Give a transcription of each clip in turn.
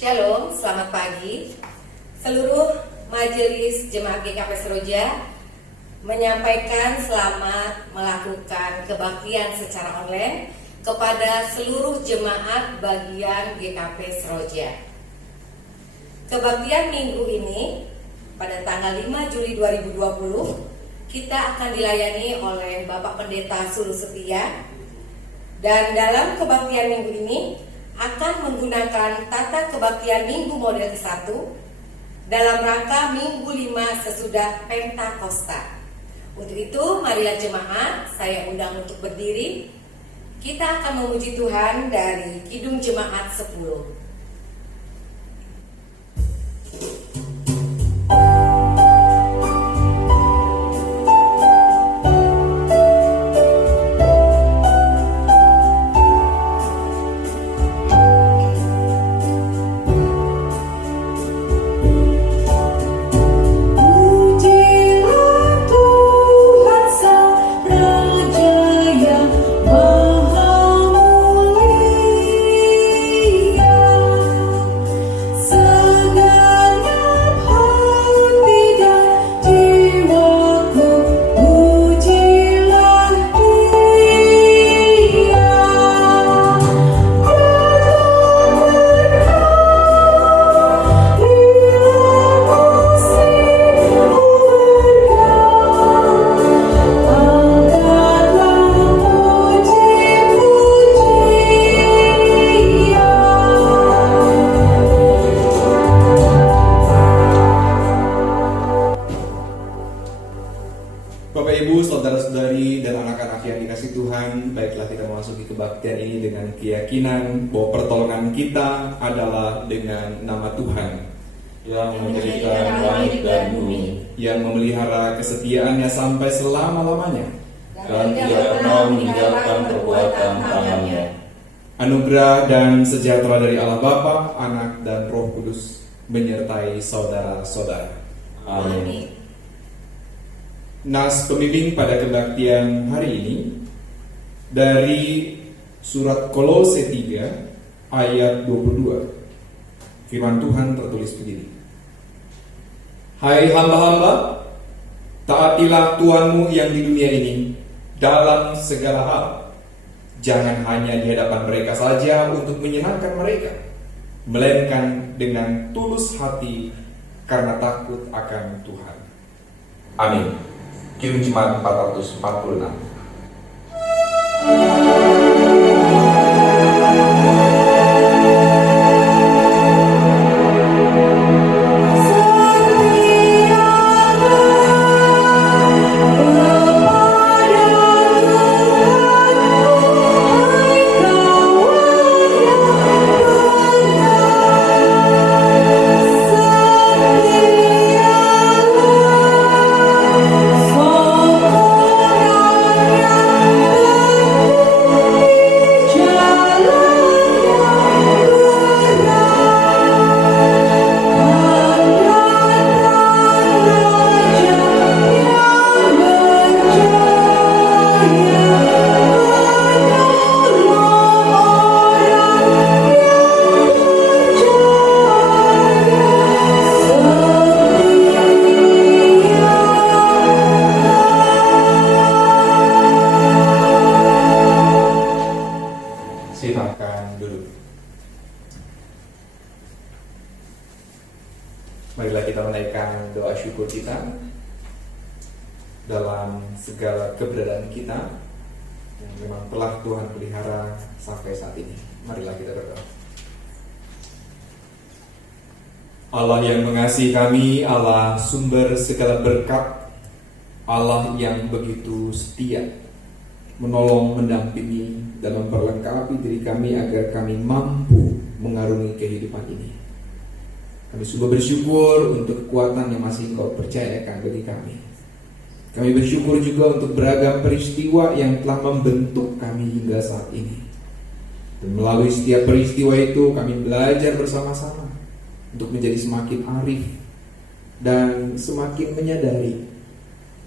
Shalom, selamat pagi. Seluruh majelis jemaat GKP Seroja menyampaikan selamat melakukan kebaktian secara online kepada seluruh jemaat bagian GKP Seroja. Kebaktian minggu ini pada tanggal 5 Juli 2020 kita akan dilayani oleh Bapak Pendeta Sulu Setia, dan dalam kebaktian minggu ini akan menggunakan tata kebaktian minggu model ke-1 dalam rangka minggu 5 sesudah Pentakosta. Untuk itu marilah jemaat, saya undang untuk berdiri. Kita akan memuji Tuhan dari Kidung Jemaat 10. Bapak Ibu, saudara-saudari dan anak-anak yang dikasih Tuhan, baiklah kita memasuki kebaktian ini dengan keyakinan bahwa pertolongan kita adalah dengan nama Tuhan yang menjadikan langit dan bumi, yang memelihara kesetiaannya sampai selama-lamanya, dan tidak pernah meninggalkan perbuatan tangannya. Anugerah dan sejahtera dari Allah Bapa, Anak dan Roh Kudus menyertai saudara-saudara. Amin. Nas pembimbing pada kebaktian hari ini dari surat Kolose 3 ayat 22. Firman Tuhan tertulis begini: Hai hamba-hamba, taatilah Tuhanmu yang di dunia ini dalam segala hal. Jangan hanya di hadapan mereka saja untuk menyenangkan mereka, melainkan dengan tulus hati karena takut akan Tuhan. Amin. Kidung Jemaat 446. Silakan duduk. Marilah kita menaikkan doa syukur kita dalam segala keberadaan kita yang memang telah Tuhan pelihara sampai saat ini. Marilah kita berdoa. Allah yang mengasihi kami, Allah sumber segala berkat, Allah yang begitu setia menolong, mendampingi, dan memperlengkapi diri kami agar kami mampu mengarungi kehidupan ini. Kami sungguh bersyukur untuk kekuatan yang masih Engkau percayakan bagi kami. Kami bersyukur juga untuk beragam peristiwa yang telah membentuk kami hingga saat ini. Dan melalui setiap peristiwa itu kami belajar bersama-sama untuk menjadi semakin arif dan semakin menyadari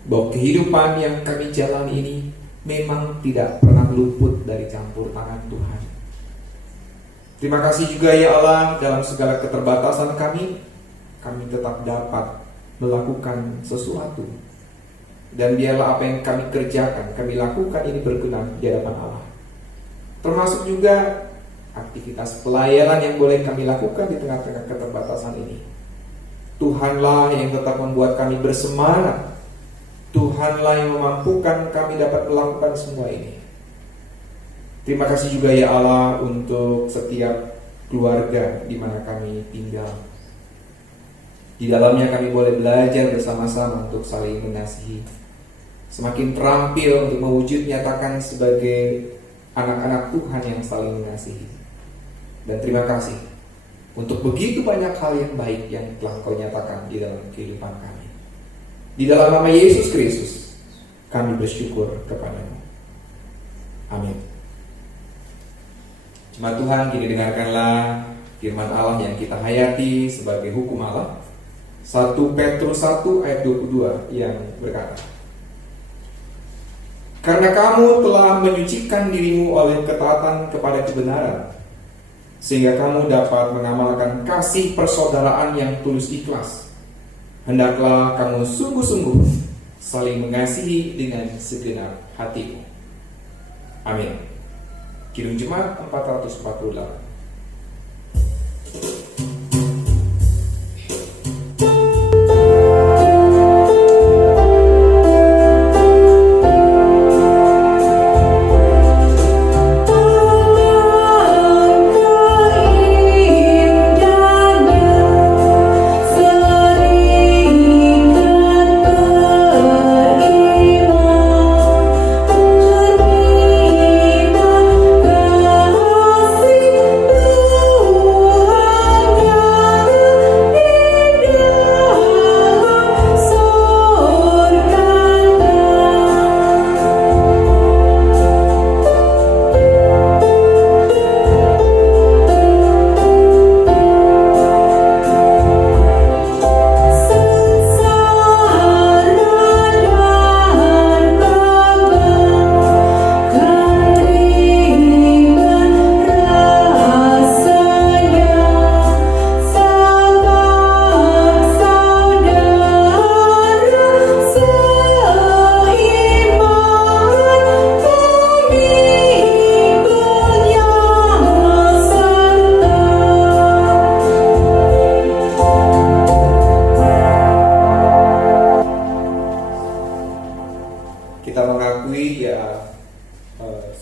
bahwa kehidupan yang kami jalani ini memang tidak pernah luput dari campur tangan Tuhan. Terima kasih juga ya Allah, dalam segala keterbatasan kami tetap dapat melakukan sesuatu. Dan biarlah apa yang kami kerjakan, kami lakukan ini berkenan di hadapan Allah. Termasuk juga aktivitas pelayanan yang boleh kami lakukan di tengah-tengah keterbatasan ini. Tuhanlah yang tetap membuat kami bersemangat. Tuhanlah yang memampukan kami dapat melakukan semua ini. Terima kasih juga ya Allah untuk setiap keluarga di mana kami tinggal. Di dalamnya kami boleh belajar bersama-sama untuk saling mengasihi. Semakin terampil untuk mewujud nyatakan sebagai anak-anak Tuhan yang saling mengasihi. Dan terima kasih untuk begitu banyak hal yang baik yang telah Kau nyatakan di dalam kehidupan kami. Di dalam nama Yesus Kristus kami bersyukur kepada-Mu. Amin. Jemaat Tuhan, kini dengarkanlah firman Allah yang kita hayati sebagai hukum Allah. 1 Petrus 1 ayat 22 yang berkata, karena kamu telah menyucikan dirimu oleh ketaatan kepada kebenaran, sehingga kamu dapat mengamalkan kasih persaudaraan yang tulus ikhlas. Hendaklah kamu sungguh-sungguh saling mengasihi dengan segenap hatimu. Amin. Kidung Jemaat 448.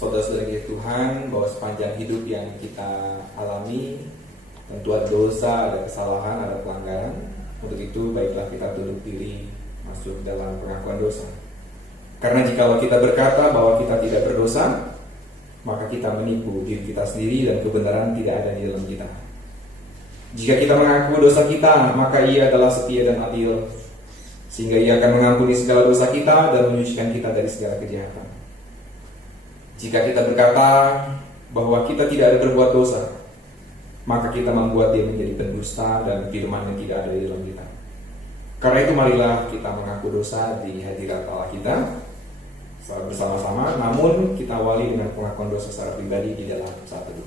Saudara-saudari Tuhan, bahwa sepanjang hidup yang kita alami tentu ada dosa, ada kesalahan, ada pelanggaran. Untuk itu baiklah kita tunduk diri masuk dalam pengakuan dosa. Karena jikalau kita berkata bahwa kita tidak berdosa, maka kita menipu diri kita sendiri dan kebenaran tidak ada di dalam kita. Jika kita mengaku dosa kita, maka Ia adalah setia dan adil, sehingga Ia akan mengampuni segala dosa kita dan menyucikan kita dari segala kejahatan. Jika kita berkata bahwa kita tidak ada berbuat dosa, maka kita membuat Dia menjadi pendusta dan firman yang tidak ada di dalam kita. Karena itu marilah kita mengaku dosa di hadirat Allah kita secara bersama-sama, namun kita awali dengan pengakuan dosa secara pribadi di dalam saat teduh.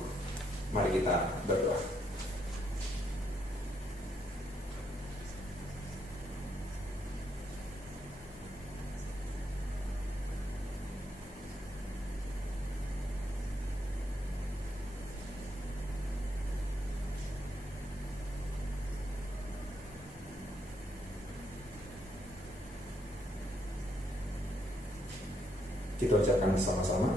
Mari kita berdoa. Kita ucapkan sama-sama.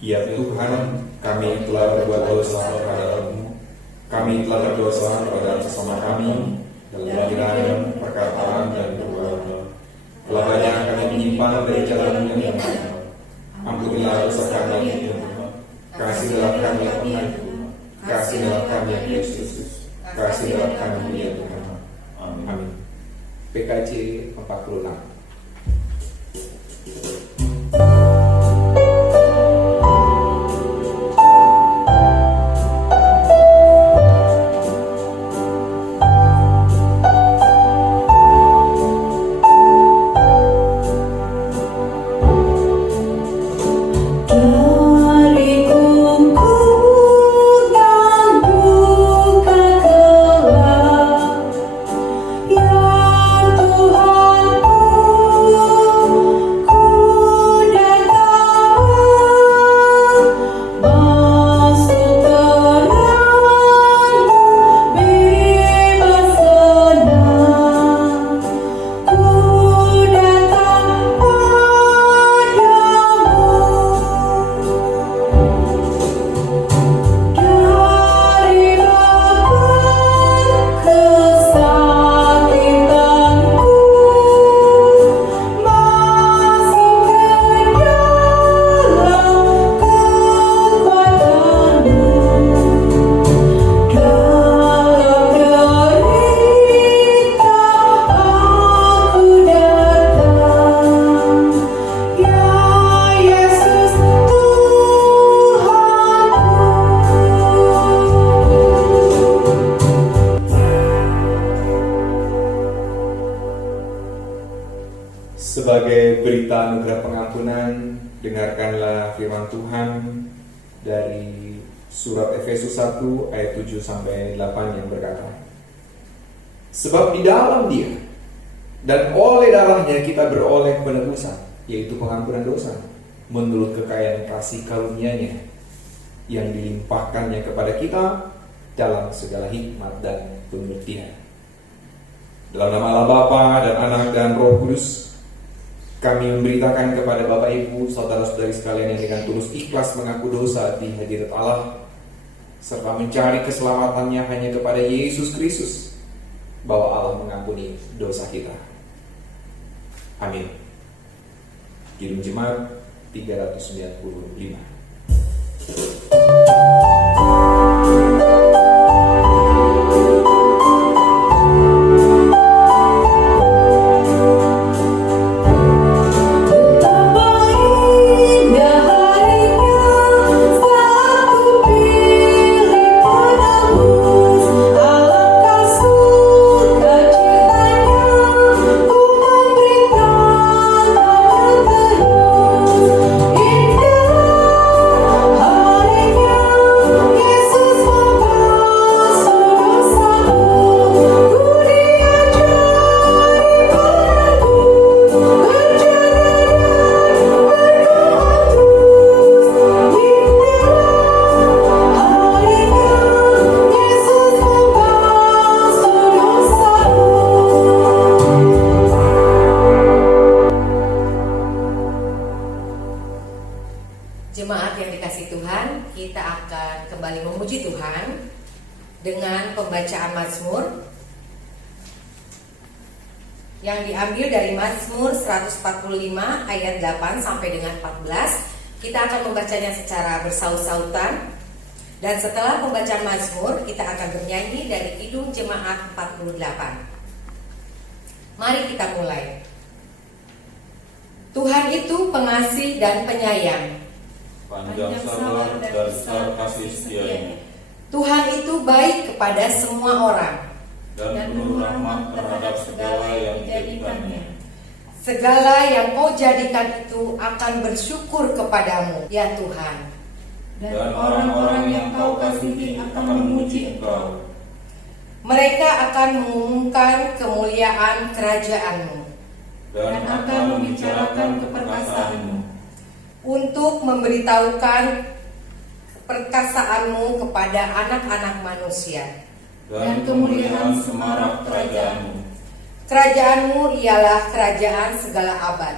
Ya Tuhan, kami telah berbuat dosa kepadamu. Kami telah berdosa kepada sesama kami dalam pikiran, perkataan, dan perbuatan. Telah banyak kami menyimpang dari jalan yang benar. Ampunilah dosa kami ya Tuhan. Kasihilah kami ya Tuhan. Kasihilah kami ya Yesus. Kasihilah kami ya Tuhan. Amin. PKJ 46. Dari kuku berita anugerah pengampunan, dengarkanlah firman Tuhan dari surat Efesus 1 ayat 7 sampai 8 yang berkata, sebab di dalam Dia dan oleh darahnya kita beroleh penebusan, yaitu pengampunan dosa, menurut kekayaan kasih karunia-Nya yang dilimpahkannya kepada kita dalam segala hikmat dan pengertian. Dalam nama Allah Bapa dan Anak dan Roh Kudus, kami memberitakan kepada Bapak Ibu, saudara-saudari sekalian yang dengan tulus ikhlas mengaku dosa di hadirat Allah, serta mencari keselamatannya hanya kepada Yesus Kristus, bahwa Allah mengampuni dosa kita. Amin. Kirim Jemaat 395. Jemaat yang dikasih Tuhan, kita akan kembali memuji Tuhan dengan pembacaan Mazmur yang diambil dari Mazmur 145 ayat 8 sampai dengan 14. Kita akan membacanya secara bersaut-sautan, dan setelah pembacaan Mazmur kita akan bernyanyi dari Kidung Jemaat 48. Mari kita mulai. Tuhan itu pengasih dan penyayang, panjang sabar dan besar kasih setianya. Tuhan itu baik kepada semua orang dan penuh rahmat terhadap segala yang dijadikannya. Segala yang kau jadikan itu akan bersyukur kepadamu, ya Tuhan. Dan orang-orang yang kau kasihi akan memuji Engkau. Mereka akan mengumumkan kemuliaan kerajaan-Mu Dan akan membicarakan keperkasaanmu. untuk memberitahukan perkasaan-Mu kepada anak-anak manusia. Dan kemuliaan semarak kerajaan-Mu. Kerajaan-Mu ialah kerajaan segala abad.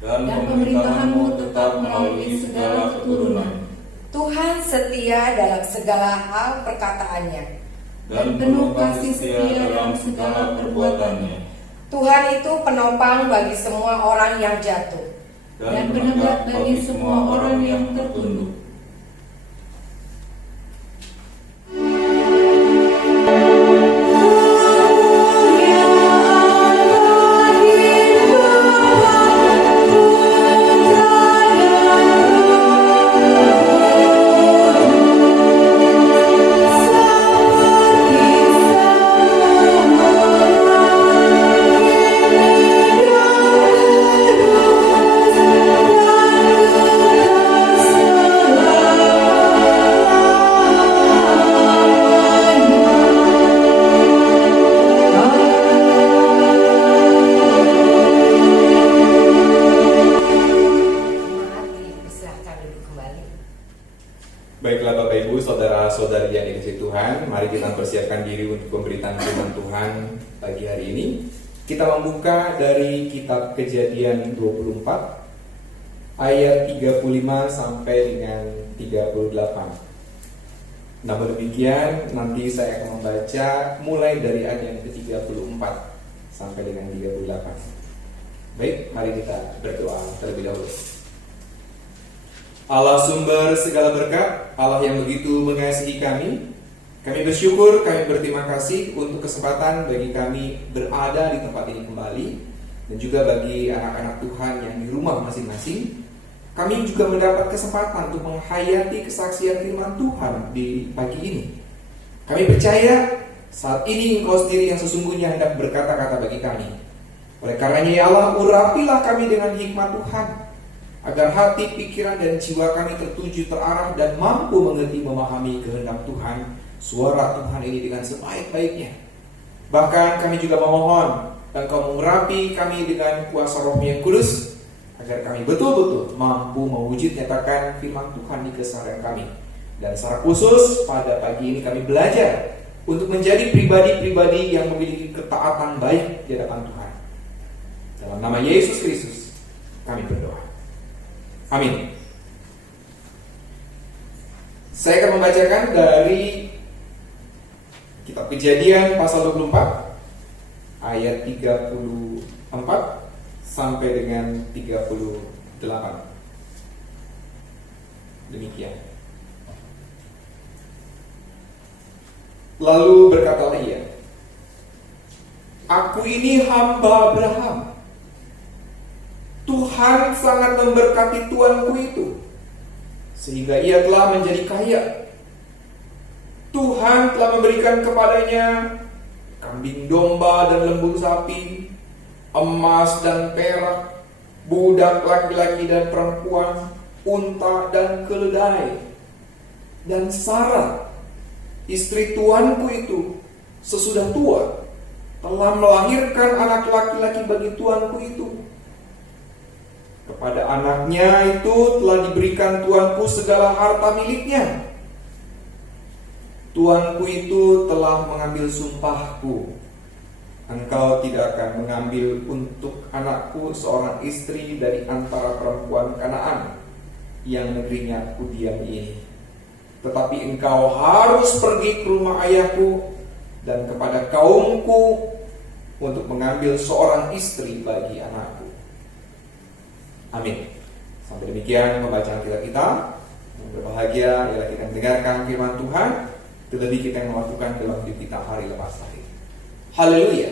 Dan pemerintahan-Mu tetap melalui segala keturunan. Tuhan setia dalam segala hal perkataannya. Dan penuh kasih setia dalam segala perbuatannya. Tuhan itu penopang bagi semua orang yang jatuh. Dan penegak bagi semua orang yang tertunduk. Baiklah Bapak Ibu, saudara-saudari yang dikasihi Tuhan, mari kita persiapkan diri untuk pemberitaan firman Tuhan pagi hari ini. Kita membuka dari kitab Kejadian 24 ayat 35 sampai dengan 38. Namun demikian, nanti saya akan membaca mulai dari ayat yang ke-34 sampai dengan 38. Baik, mari kita berdoa terlebih dahulu. Allah sumber segala berkat, Allah yang begitu mengasihi kami bersyukur, kami berterima kasih untuk kesempatan bagi kami berada di tempat ini kembali, dan juga bagi anak-anak Tuhan yang di rumah masing-masing. Kami juga mendapat kesempatan untuk menghayati kesaksian firman Tuhan di pagi ini. Kami percaya saat ini Engkau sendiri yang sesungguhnya hendak berkata-kata bagi kami. Oleh karenanya ya Allah, urapilah kami dengan hikmat Tuhan, agar hati, pikiran, dan jiwa kami tertuju, terarah, dan mampu mengerti, memahami kehendak Tuhan, suara Tuhan ini dengan sebaik-baiknya. Bahkan kami juga memohon Engkau mengurapi kami dengan kuasa Roh yang kudus, agar kami betul-betul mampu mewujud nyatakan firman Tuhan di keseharian kami. Dan secara khusus pada pagi ini kami belajar untuk menjadi pribadi-pribadi yang memiliki ketaatan baik di hadapan Tuhan. Dalam nama Yesus Kristus kami berdoa. Amin. Saya akan membacakan dari Kitab Kejadian pasal 24 ayat 34 sampai dengan 38. Demikian. Lalu berkatalah ia, "Aku ini hamba Abraham. Tuhan sangat memberkati tuanku itu, sehingga ia telah menjadi kaya. Tuhan telah memberikan kepadanya kambing domba dan lembu sapi, emas dan perak, budak laki-laki dan perempuan, unta dan keledai. Dan Sarah, istri tuanku itu, sesudah tua, telah melahirkan anak laki-laki bagi tuanku itu. Kepada anaknya itu telah diberikan tuanku segala harta miliknya. Tuanku itu telah mengambil sumpahku, engkau tidak akan mengambil untuk anakku seorang istri dari antara perempuan Kanaan yang negerinya aku diam ini. Tetapi engkau harus pergi ke rumah ayahku dan kepada kaumku untuk mengambil seorang istri bagi anakku." Amin. Sampai demikian pembacaan kita. Yang berbahagia ialah kita mendengarkan firman Tuhan, terlebih kita yang melakukan dalam hidup kita hari lepas hari. Haleluya.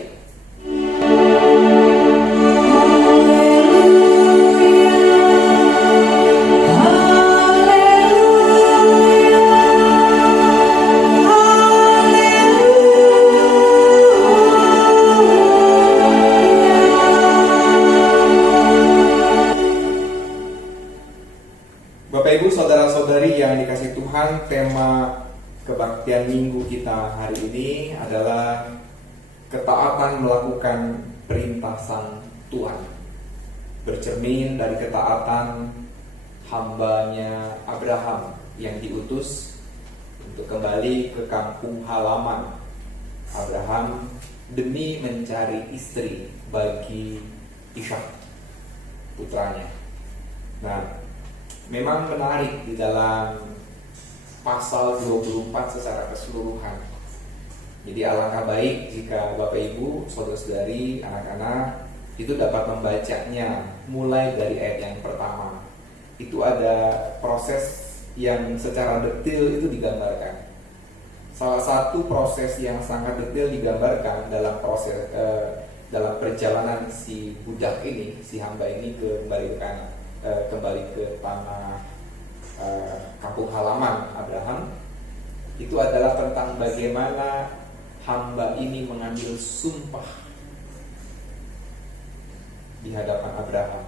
Bapak Ibu, saudara-saudari yang dikasihi Tuhan, tema kebaktian minggu kita hari ini adalah ketaatan melakukan perintah Sang Tuhan, bercermin dari ketaatan hambanya Abraham yang diutus untuk kembali ke kampung halaman Abraham demi mencari istri bagi Ishak, putranya. Nah, memang menarik di dalam pasal 24 secara keseluruhan. Jadi alangkah baik jika Bapak Ibu, saudara-saudari, anak-anak itu dapat membacanya mulai dari ayat yang pertama. Itu ada proses yang secara detail itu digambarkan. Salah satu proses yang sangat detail digambarkan dalam proses dalam perjalanan si budak ini, si hamba ini kembali ke tanah kampung halaman Abraham, itu adalah tentang bagaimana hamba ini mengambil sumpah di hadapan Abraham.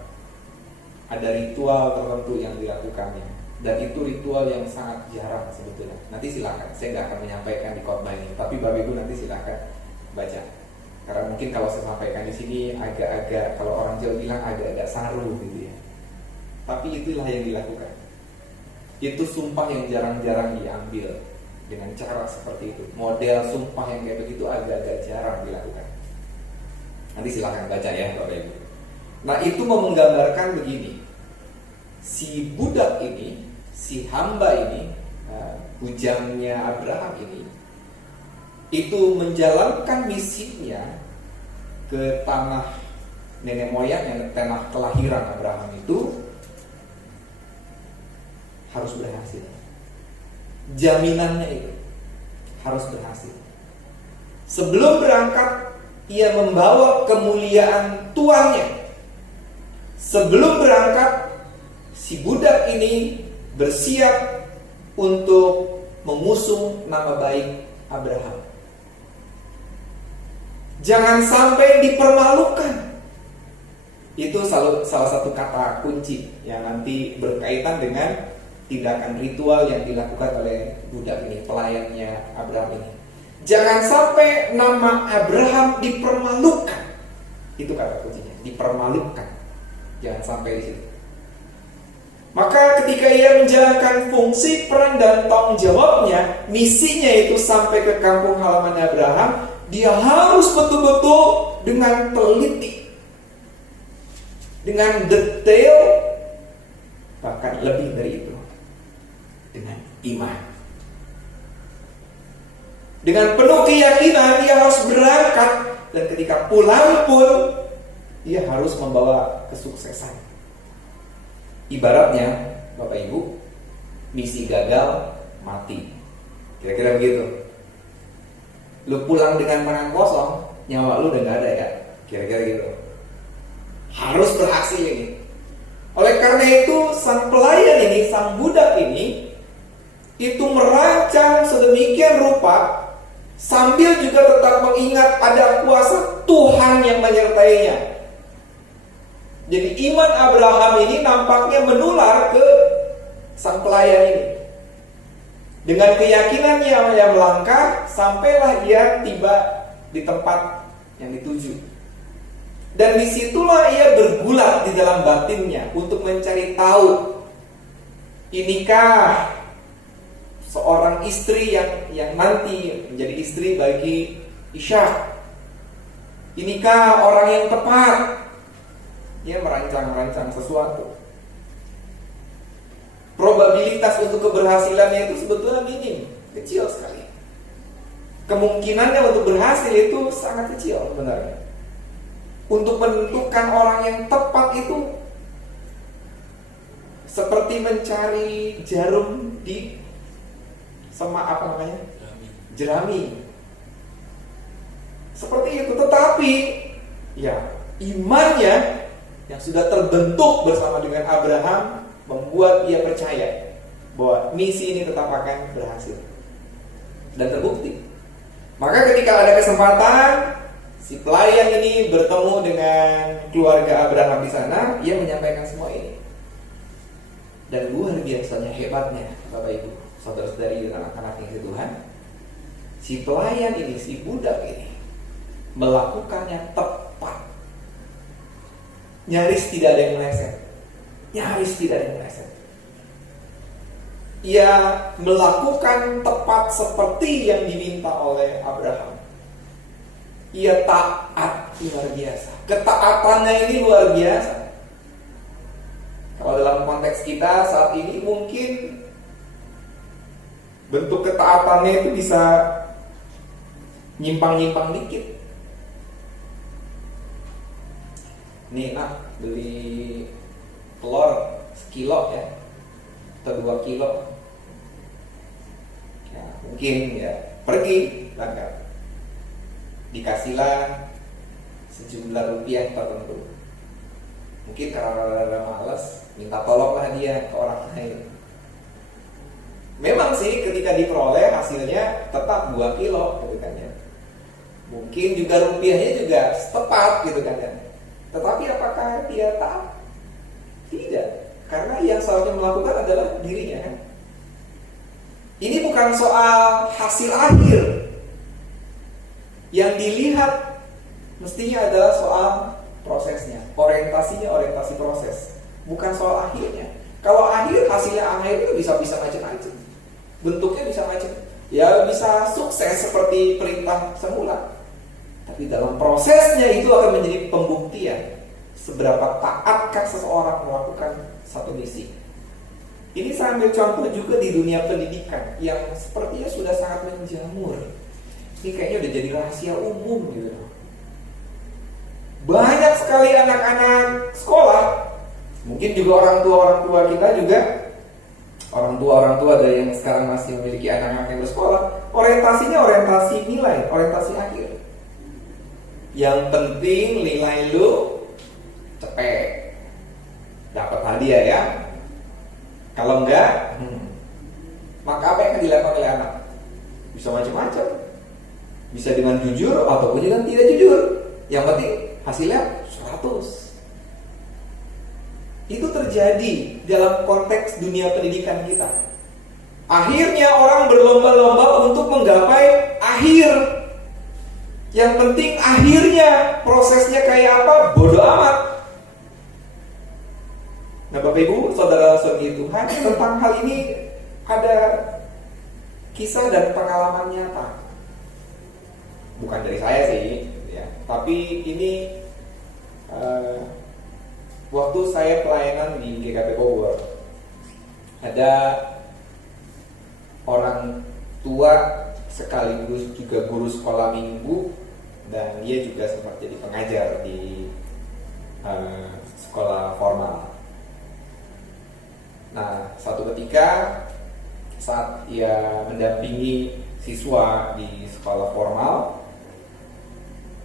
Ada ritual tertentu yang dilakukannya, dan itu ritual yang sangat jarang sebetulnya. Nanti silakan, saya nggak akan menyampaikan di khotbah ini, tapi Bapak Ibu nanti silakan baca. Karena mungkin kalau saya sampaikan di sini agak-agak, kalau orang Jawa bilang agak-agak saru gitu ya. Tapi itulah yang dilakukan. Itu sumpah yang jarang-jarang diambil dengan cara seperti itu. Model sumpah yang kayak begitu agak-agak jarang dilakukan. Nanti silakan baca ya Bapak Ibu. Nah, itu mau menggambarkan begini. Si budak ini, si hamba ini, bujangnya Abraham ini, itu menjalankan misinya ke tanah nenek moyangnya, tanah kelahiran Abraham itu harus berhasil. Jaminannya itu harus berhasil. Sebelum berangkat, ia membawa kemuliaan tuannya. Sebelum berangkat, si budak ini bersiap untuk mengusung nama baik Abraham. Jangan sampai dipermalukan Itu salah satu kata kunci yang nanti berkaitan dengan tindakan ritual yang dilakukan oleh budak ini, pelayannya Abraham ini. Jangan sampai nama Abraham dipermalukan. Itu kata kuncinya, dipermalukan. Jangan sampai di situ. Maka ketika ia menjalankan fungsi, peran, dan tanggung jawabnya, misinya itu sampai ke kampung halaman Abraham, dia harus betul-betul dengan teliti, dengan detail, bahkan lebih dari itu, dengan iman. Dengan penuh keyakinan dia harus berangkat, dan ketika pulang pun dia harus membawa kesuksesan. Ibaratnya, Bapak Ibu, misi gagal, mati. Kira-kira begitu. Lu pulang dengan tangan kosong, nyawa lu udah gak ada ya. Kira-kira gitu. Harus berhasil ini. Oleh karena itu, sang pelayan ini, sang budak ini, itu merancang sedemikian rupa, sambil juga tetap mengingat ada kuasa Tuhan yang menyertainya. Jadi iman Abraham ini nampaknya menular ke sang pelayan ini. Dengan keyakinannya yang melangkah, sampailah ia tiba di tempat yang dituju. Dan disitulah ia bergulat di dalam batinnya untuk mencari tahu, inikah seorang istri yang nanti menjadi istri bagi Ishak? Inikah orang yang tepat? Ia merancang-rancang sesuatu. Probabilitas untuk keberhasilannya itu sebetulnya minim, kecil sekali. Kemungkinannya untuk berhasil itu sangat kecil sebenarnya. Untuk menentukan orang yang tepat itu seperti mencari jarum di jerami. Seperti itu. Tetapi ya, imannya yang sudah terbentuk bersama dengan Abraham membuat ia percaya bahwa misi ini tetap akan berhasil. Dan terbukti. Maka ketika ada kesempatan, si pelayan ini bertemu dengan keluarga Abraham di sana, ia menyampaikan semua ini. Dan luar biasanya hebatnya, Bapak Ibu, saudara-saudari dan anak-anak yang Tuhan, si pelayan ini, si budak ini melakukannya tepat. Nyaris tidak ada yang meleset. Ia melakukan tepat seperti yang diminta oleh Abraham. Ia taat luar biasa. Ketaatannya ini luar biasa. Kalau dalam konteks kita saat ini mungkin bentuk ketaatannya itu bisa nyimpang-nyimpang dikit. Nih beli telur sekilo ya, atau 2 kilo ya, mungkin ya pergi berangkat, dikasihlah sejumlah rupiah tertentu. Mungkin karena malas, minta tolonglah dia ke orang lain. Memang sih ketika diperoleh hasilnya tetap 2 kilo gitu kan ya. Mungkin juga rupiahnya juga tepat gitu kan ya. Tetapi apakah dia taat? Tidak, karena yang seharusnya melakukan adalah dirinya kan? Ini bukan soal hasil akhir. Yang dilihat mestinya adalah soal prosesnya. Orientasinya orientasi proses, bukan soal akhirnya. Kalau hasilnya akhir itu bisa macam-macam. Bentuknya bisa macam. Ya bisa sukses seperti perintah semula. Tapi dalam prosesnya itu akan menjadi pembuktian seberapa taatkah seseorang melakukan satu misi. Ini saya ambil contoh juga di dunia pendidikan yang sepertinya sudah sangat menjamur. Ini kayaknya udah jadi rahasia umum gitu. Banyak sekali anak-anak sekolah, mungkin juga orang tua kita juga, orang tua ada yang sekarang masih memiliki anak-anak yang bersekolah, orientasinya orientasi nilai, orientasi akhir. Yang penting nilai lu cepet dapat hadiah ya. Kalau enggak, maka apa yang akan dilakukan oleh anak? Bisa macam-macam. Bisa dengan jujur ataupun dengan tidak jujur. Yang penting hasilnya 100. terjadi dalam konteks dunia pendidikan kita. Akhirnya orang berlomba-lomba untuk menggapai akhir. Yang penting akhirnya, prosesnya kayak apa, bodoh amat. Nah, Bapak Ibu, saudara-saudari Tuhan, tentang hal ini ada kisah dan pengalaman nyata. Bukan dari saya sih, ya. Tapi ini waktu saya pelayanan di GKP Bogor, ada orang tua sekaligus juga guru sekolah minggu, dan dia juga sempat jadi pengajar di sekolah formal. Nah, suatu ketika saat ia mendampingi siswa di sekolah formal,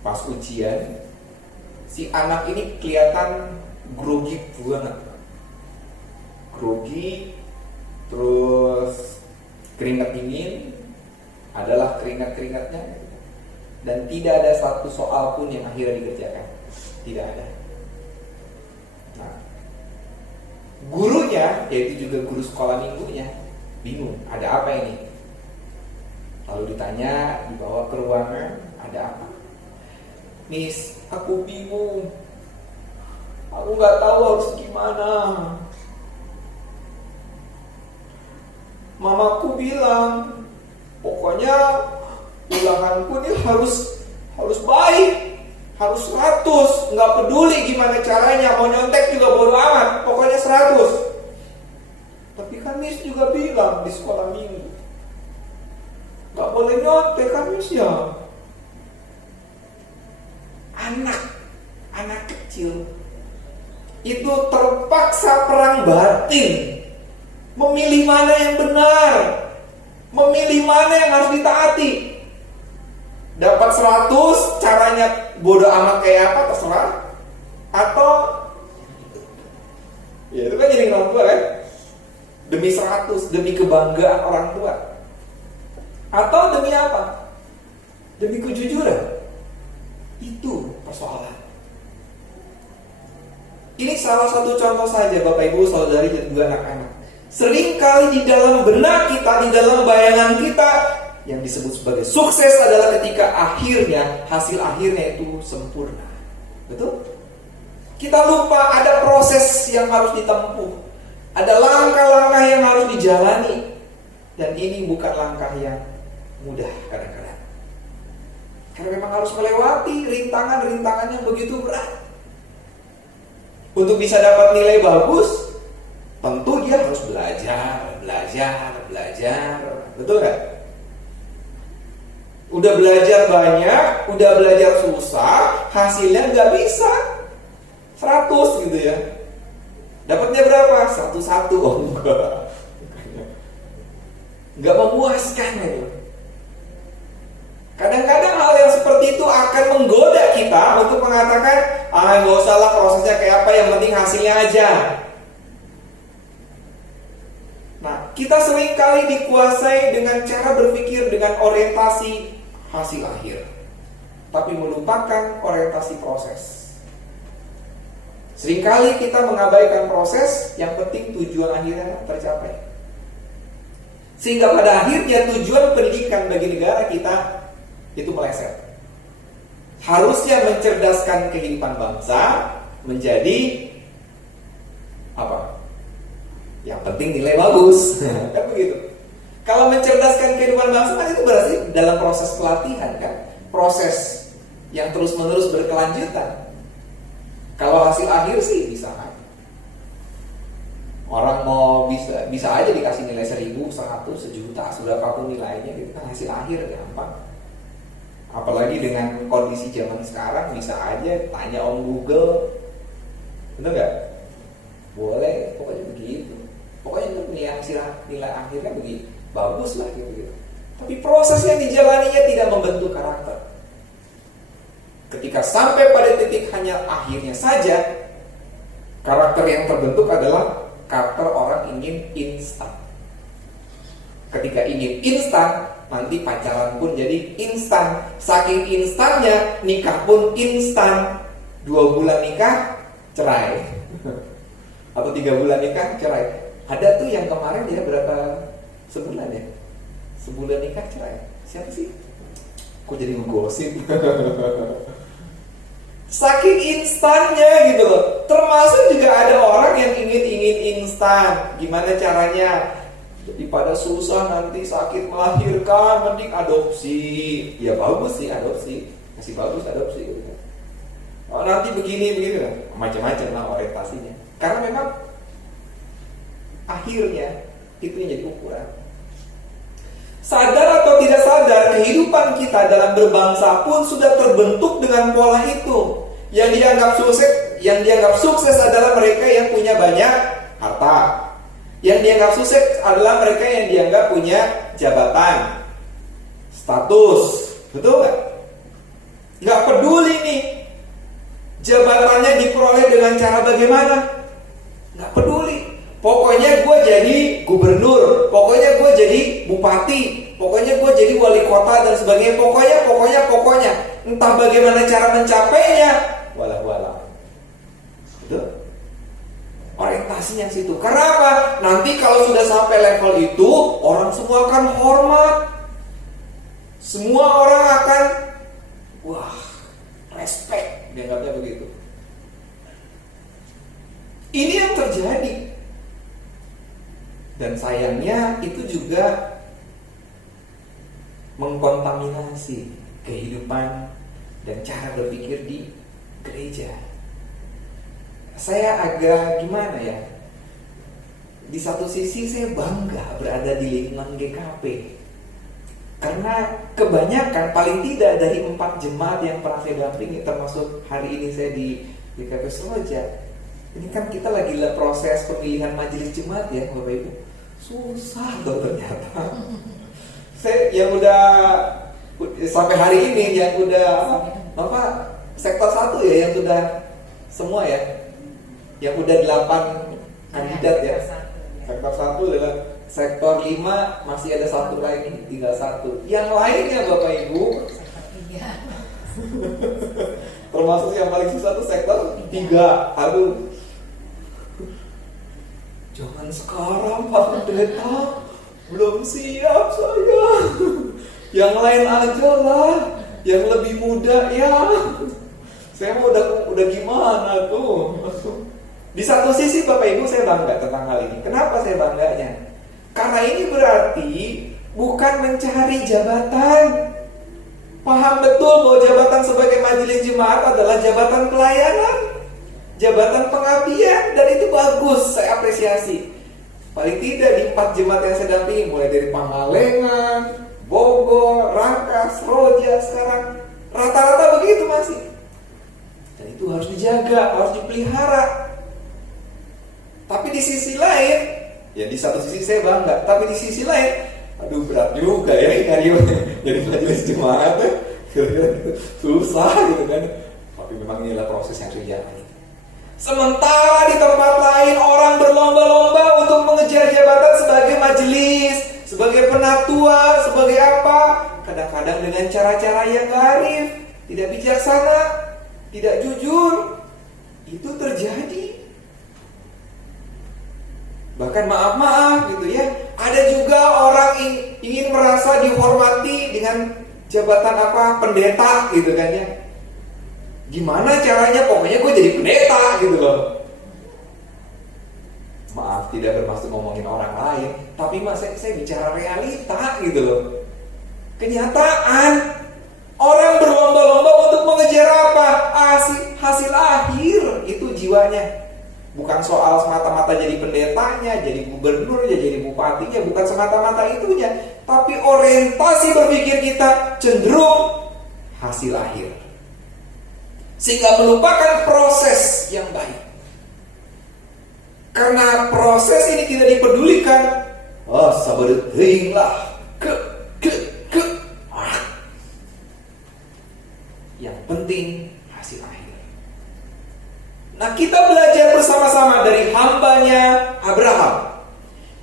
pas ujian, si anak ini kelihatan grogi banget. Grogi, terus keringat dingin adalah keringat-keringatnya, dan tidak ada satu soal pun yang akhirnya dikerjakan. Tidak ada. Nah, gurunya, yaitu juga guru sekolah minggunya, bingung, ada apa ini? Lalu ditanya, dibawa ke ruangan, ada apa? Miss, aku bingung. Aku nggak tahu harus gimana. Mamaku bilang, pokoknya ulanganku ini harus baik, harus 100, nggak peduli gimana caranya, mau nyontek juga bodo amat, pokoknya 100. Tapi kan Miss juga bilang di sekolah minggu, nggak boleh nyontek kan Miss ya. Anak kecil itu terpaksa perang batin, memilih mana yang benar, memilih mana yang harus ditaati. Dapat 100, caranya bodoh amat kayak apa terserah. Atau ya itu kan jadi orang tua kan, demi 100, demi kebanggaan orang tua. Atau demi apa? Demi kejujuran. Itu persoalan. Ini salah satu contoh saja, Bapak Ibu, saudari dan juga anak-anak. Seringkali di dalam benak kita, di dalam bayangan kita, yang disebut sebagai sukses adalah ketika akhirnya, hasil akhirnya itu sempurna. Betul? Kita lupa ada proses yang harus ditempuh, ada langkah-langkah yang harus dijalani, dan ini bukan langkah yang mudah kadang-kadang. Karena memang harus melewati rintangan-rintangan yang begitu berat. Untuk bisa dapat nilai bagus, tentu dia harus belajar. Betul nggak? Udah belajar banyak, udah belajar susah, hasilnya nggak bisa 100 gitu ya. Dapatnya berapa? 1-1. Oh enggak. Nggak memuaskan gitu. Kadang-kadang hal yang seperti itu akan menggoda kita untuk mengatakan, nggak usah lah prosesnya kayak apa, yang penting hasilnya aja. Nah, kita seringkali dikuasai dengan cara berpikir dengan orientasi hasil akhir, tapi melupakan orientasi proses. Seringkali kita mengabaikan proses, yang penting tujuan akhirnya tercapai. Sehingga pada akhirnya tujuan pendidikan bagi negara kita itu meleset. Harusnya mencerdaskan kehidupan bangsa menjadi apa? Yang penting nilai bagus. Kan begitu. Kalau mencerdaskan kehidupan bangsa kan itu berarti dalam proses pelatihan kan, proses yang terus-menerus berkelanjutan. Kalau hasil akhir sih bisa aja. Orang mau bisa aja dikasih nilai 1000, 100, sejuta, berapapun nilainya, gitu kan hasil akhir gampang. Apalagi dengan kondisi zaman sekarang, bisa aja tanya Om Google, bener nggak? Boleh, pokoknya begitu. Pokoknya itu nilai akhirnya begitu, bagus lah gitu. Tapi proses yang dijalaninya tidak membentuk karakter. Ketika sampai pada titik hanya akhirnya saja, karakter yang terbentuk adalah karakter orang ingin instan. Ketika ingin instan, nanti pacaran pun jadi instan. Saking instannya, nikah pun instan. 2 bulan nikah, cerai. Atau 3 bulan nikah cerai. Ada tuh yang kemarin dia berapa sebulan ya? Sebulan nikah cerai. Siapa sih? Kok jadi ngegosip? Saking instannya gitu loh. Termasuk juga ada orang yang ingin instan. Gimana caranya? Daripada susah nanti sakit melahirkan, mending adopsi. Ya bagus sih adopsi, masih bagus adopsi gitu kan. Oh, nanti begini lah, macam-macam lah orientasinya. Karena memang akhirnya itu yang jadi ukuran. Sadar atau tidak sadar, kehidupan kita dalam berbangsa pun sudah terbentuk dengan pola itu. Yang dianggap sukses adalah mereka yang punya banyak harta. Yang dianggap sukses adalah mereka yang dianggap punya jabatan, status. Betul nggak? Nggak peduli nih jabatannya diperoleh dengan cara bagaimana. Nggak peduli. Pokoknya gue jadi gubernur, pokoknya gue jadi bupati, pokoknya gue jadi wali kota dan sebagainya. Pokoknya. Entah bagaimana cara mencapainya, walau. Betul? Orientasinya yang situ. Karena apa? Nanti kalau sudah sampai level itu, orang semua akan hormat. Semua orang akan respect. Dianggapnya begitu. Ini yang terjadi. Dan sayangnya itu juga mengkontaminasi kehidupan dan cara berpikir di gereja. Saya agak gimana ya? Di satu sisi saya bangga berada di lingkungan GKP. Karena kebanyakan, paling tidak dari 4 jemaat yang pernah saya dampingi, termasuk hari ini saya di GKP Seroja. Ini kan kita lagi proses pemilihan majelis jemaat ya Bapak Ibu. Susah loh ternyata. Saya yang udah sampai hari ini yang udah sektor 1 ya yang sudah semua ya. Yang udah 8 kandidat ya. Sektor 1 adalah sektor 5 masih ada 1 lagi, tinggal 1. Yang lainnya Bapak Ibu termasuk yang paling susah tuh sektor 3. Aduh. Jangan sekarang Pak Pendeta, belum siap saya. Yang lain aja lah, yang lebih muda ya. Saya mau udah gimana tuh. Di satu sisi Bapak Ibu saya bangga tentang hal ini. Kenapa saya bangganya? Karena ini berarti bukan mencari jabatan. Paham betul bahwa jabatan sebagai majelis jemaat adalah jabatan pelayanan, jabatan pengabdian, dan itu bagus, saya apresiasi. Paling tidak di 4 jemaat yang saya dampingi, mulai dari Pangalengan, Bogor, Rangkas, Roja, sekarang rata-rata begitu masih. Dan itu harus dijaga, harus dipelihara. Tapi di sisi lain, ya di satu sisi saya bangga, tapi di sisi lain, aduh berat juga ya jadi majelis jemaat ya. Susah gitu kan. Tapi memang inilah proses yang terjadi. Sementara di tempat lain orang berlomba-lomba untuk mengejar jabatan sebagai majelis, sebagai penatua, sebagai apa? Kadang-kadang dengan cara-cara yang arif, tidak bijaksana, tidak jujur. Itu terjadi. Bahkan maaf gitu ya, ada juga orang ingin merasa dihormati dengan jabatan pendeta gitu kan ya. Gimana caranya? Pokoknya gue jadi pendeta gitu loh. Maaf, tidak bermaksud ngomongin orang lain, tapi saya bicara realita gitu loh. Kenyataan. Orang berlomba-lomba untuk mengejar apa? Hasil akhir, itu jiwanya. Bukan soal semata-mata jadi pendetanya, jadi gubernur, jadi bupatinya, bukan semata-mata itunya. Tapi orientasi berpikir kita cenderung hasil akhir. Sehingga melupakan proses yang baik. Karena proses ini tidak dipedulikan. Sabar teuing lah. Yang penting hasil akhir. Nah, kita belajar bersama-sama dari hambanya Abraham.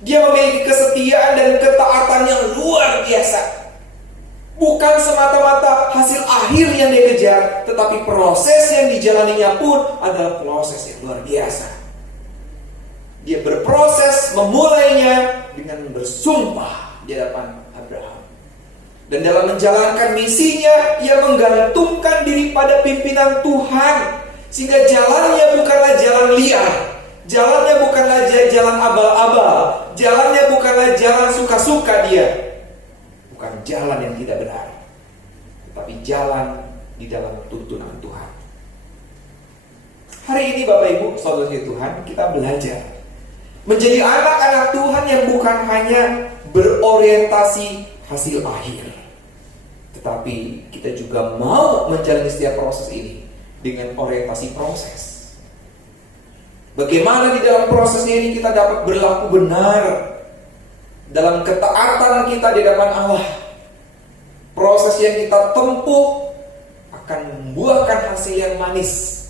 Dia memiliki kesetiaan dan ketaatan yang luar biasa. Bukan semata-mata hasil akhir yang dia kejar, tetapi proses yang dijalaninya pun adalah proses yang luar biasa. Dia berproses memulainya dengan bersumpah di hadapan Abraham. Dan dalam menjalankan misinya, ia menggantungkan diri pada pimpinan Tuhan. Sehingga jalannya bukanlah jalan liar, jalannya bukanlah jalan abal-abal, jalannya bukanlah jalan suka-suka dia. Bukan jalan yang tidak benar, tetapi jalan di dalam tuntunan Tuhan. Hari ini Bapak Ibu, saudara Tuhan, kita belajar menjadi anak-anak Tuhan yang bukan hanya berorientasi hasil akhir, tetapi kita juga mau menjalani setiap proses ini dengan orientasi proses. Bagaimana di dalam prosesnya ini kita dapat berlaku benar dalam ketaatan kita di hadapan Allah. Proses yang kita tempuh akan membuahkan hasil yang manis,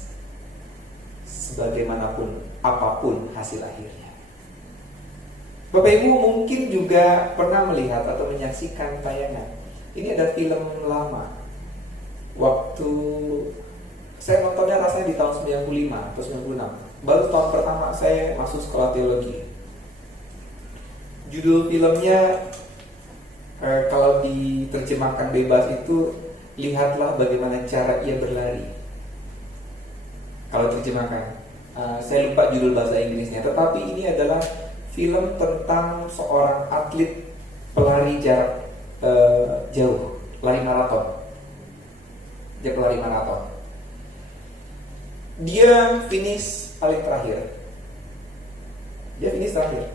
sebagaimanapun apapun hasil akhirnya. Bapak Ibu mungkin juga pernah melihat atau menyaksikan tayangan. Ini ada film lama. Waktu saya nontonnya rasanya di tahun 95 atau 96. Baru tahun pertama saya masuk sekolah teologi. Judul filmnya kalau diterjemahkan bebas itu, lihatlah bagaimana cara ia berlari. Kalau terjemahkan, saya lupa judul bahasa Inggrisnya. Tetapi ini adalah film tentang seorang atlet pelari jarak jauh, lari maraton. Dia pelari maraton. Dia finish paling terakhir. Dia finish terakhir.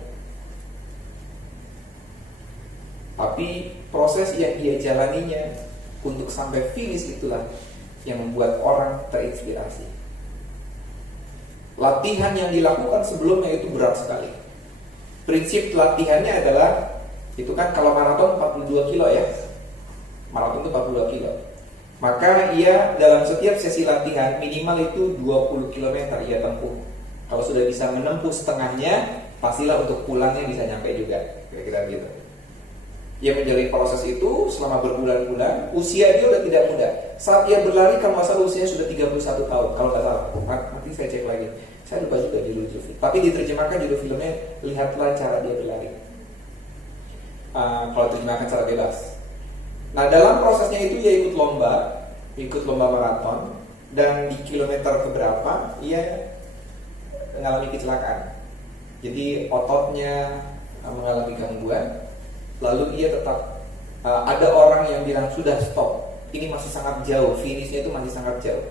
Tapi proses yang ia jalaninya untuk sampai finish itulah yang membuat orang terinspirasi. Latihan yang dilakukan sebelumnya itu berat sekali. Prinsip latihannya adalah, itu kan kalau maraton 42 kilo ya. Maraton itu 42 kilo. Maka ia dalam setiap sesi latihan minimal itu 20 km ia tempuh. Kalau sudah bisa menempuh setengahnya, pastilah untuk pulangnya bisa nyampe juga. Kira-kira gitu. Ia menjalani proses itu selama berbulan-bulan. Usia dia udah tidak muda. Saat ia berlari kalau nggak salah usianya sudah 31 tahun. Kalau nggak salah, nanti saya cek lagi. Saya lupa juga judul film. Tapi diterjemahkan judul filmnya, lihatlah cara dia berlari. Kalau terjemahkan secara bebas. Nah dalam prosesnya itu ia ikut lomba maraton, dan di kilometer keberapa ia mengalami kecelakaan. Jadi ototnya mengalami gangguan. Lalu ia tetap ada orang yang bilang sudah stop, ini masih sangat jauh, finishnya itu masih sangat jauh.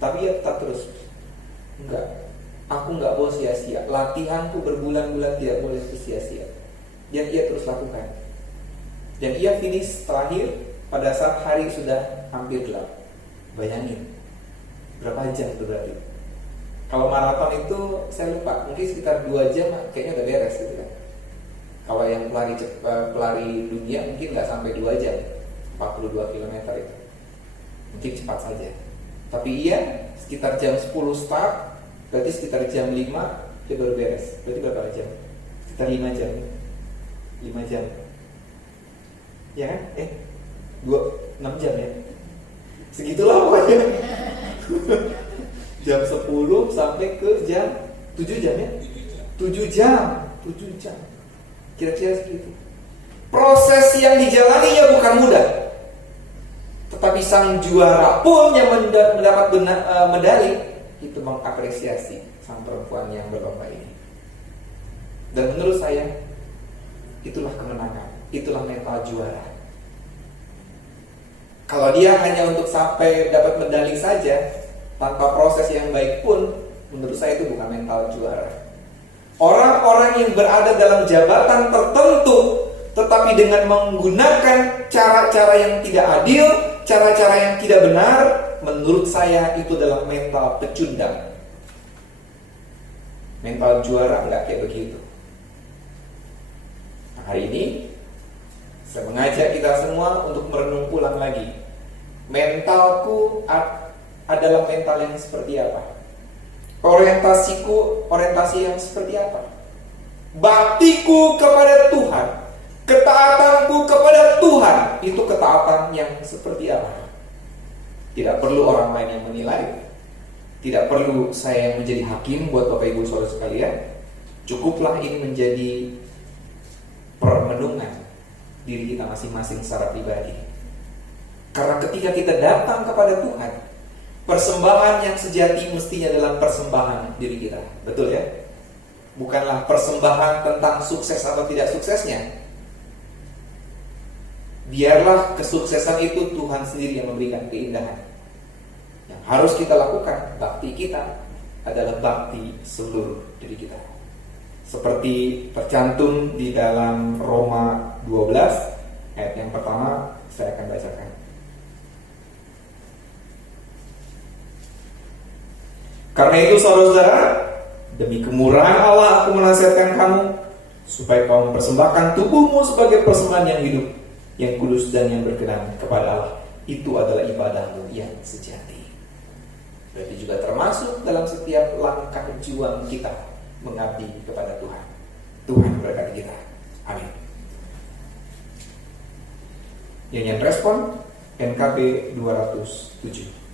Tapi ia tetap terus, enggak, aku enggak boleh sia-sia, latihanku berbulan-bulan tidak boleh sia-sia. Dan ia terus lakukan. Dan ia finish terakhir pada saat hari sudah hampir gelap. Bayangin berapa jam itu berarti. Kalau maraton itu saya lupa, mungkin sekitar 2 jam kayaknya udah beres gitu kan. Kalau yang pelari dunia mungkin nggak sampai 2 jam, 42 km itu mungkin cepat saja. Tapi ia sekitar jam 10 start, berarti sekitar jam 5 dia baru beres. Berarti berapa jam? Sekitar 5 jam. 5 jam. Ya kan? 6 jam ya. Segitulah pokoknya. Jam 10 sampai ke jam 7 jam ya? 7 jam. Kira-kira seperti itu. Proses yang dijalaninya bukan mudah. Tetapi sang juara pun yang mendapat medali itu mengapresiasi sang perempuan yang berlomba ini. Dan menurut saya itulah kemenangan, itulah mental juara. Kalau dia hanya untuk sampai dapat medali saja tanpa proses yang baik pun, menurut saya itu bukan mental juara. Orang-orang yang berada dalam jabatan tertentu tetapi dengan menggunakan cara-cara yang tidak adil, cara-cara yang tidak benar, menurut saya itu adalah mental pecundang. Mental juara enggak kayak begitu. Nah, hari ini saya mengajak kita semua untuk merenung ulang lagi. Mentalku adalah mental yang seperti apa? Orientasi yang seperti apa? Baktiku kepada Tuhan, ketaatanku kepada Tuhan, itu ketaatan yang seperti apa? Tidak perlu orang lain yang menilai. Tidak perlu saya yang menjadi hakim buat Bapak Ibu Saudara sekalian. Cukuplah ini menjadi permenungan diri kita masing-masing secara pribadi. Karena ketika kita datang kepada Tuhan, persembahan yang sejati mestinya adalah persembahan diri kita. Betul ya? Bukanlah persembahan tentang sukses atau tidak suksesnya. Biarlah kesuksesan itu Tuhan sendiri yang memberikan keindahan. Yang harus kita lakukan, bakti kita adalah bakti seluruh diri kita. Seperti tercantum di dalam Roma 12 ayat yang pertama, saya akan bacakan. Karena itu saudara-saudara, demi kemurahan Allah aku menasihatkan kamu supaya kamu mempersembahkan tubuhmu sebagai persembahan yang hidup, yang kudus dan yang berkenan kepada Allah. Itu adalah ibadahmu yang sejati. Berarti juga termasuk dalam setiap langkah juang kita mengabdi kepada Tuhan. Tuhan memberkati kita. Amin. Nyanyian respon NKB 207.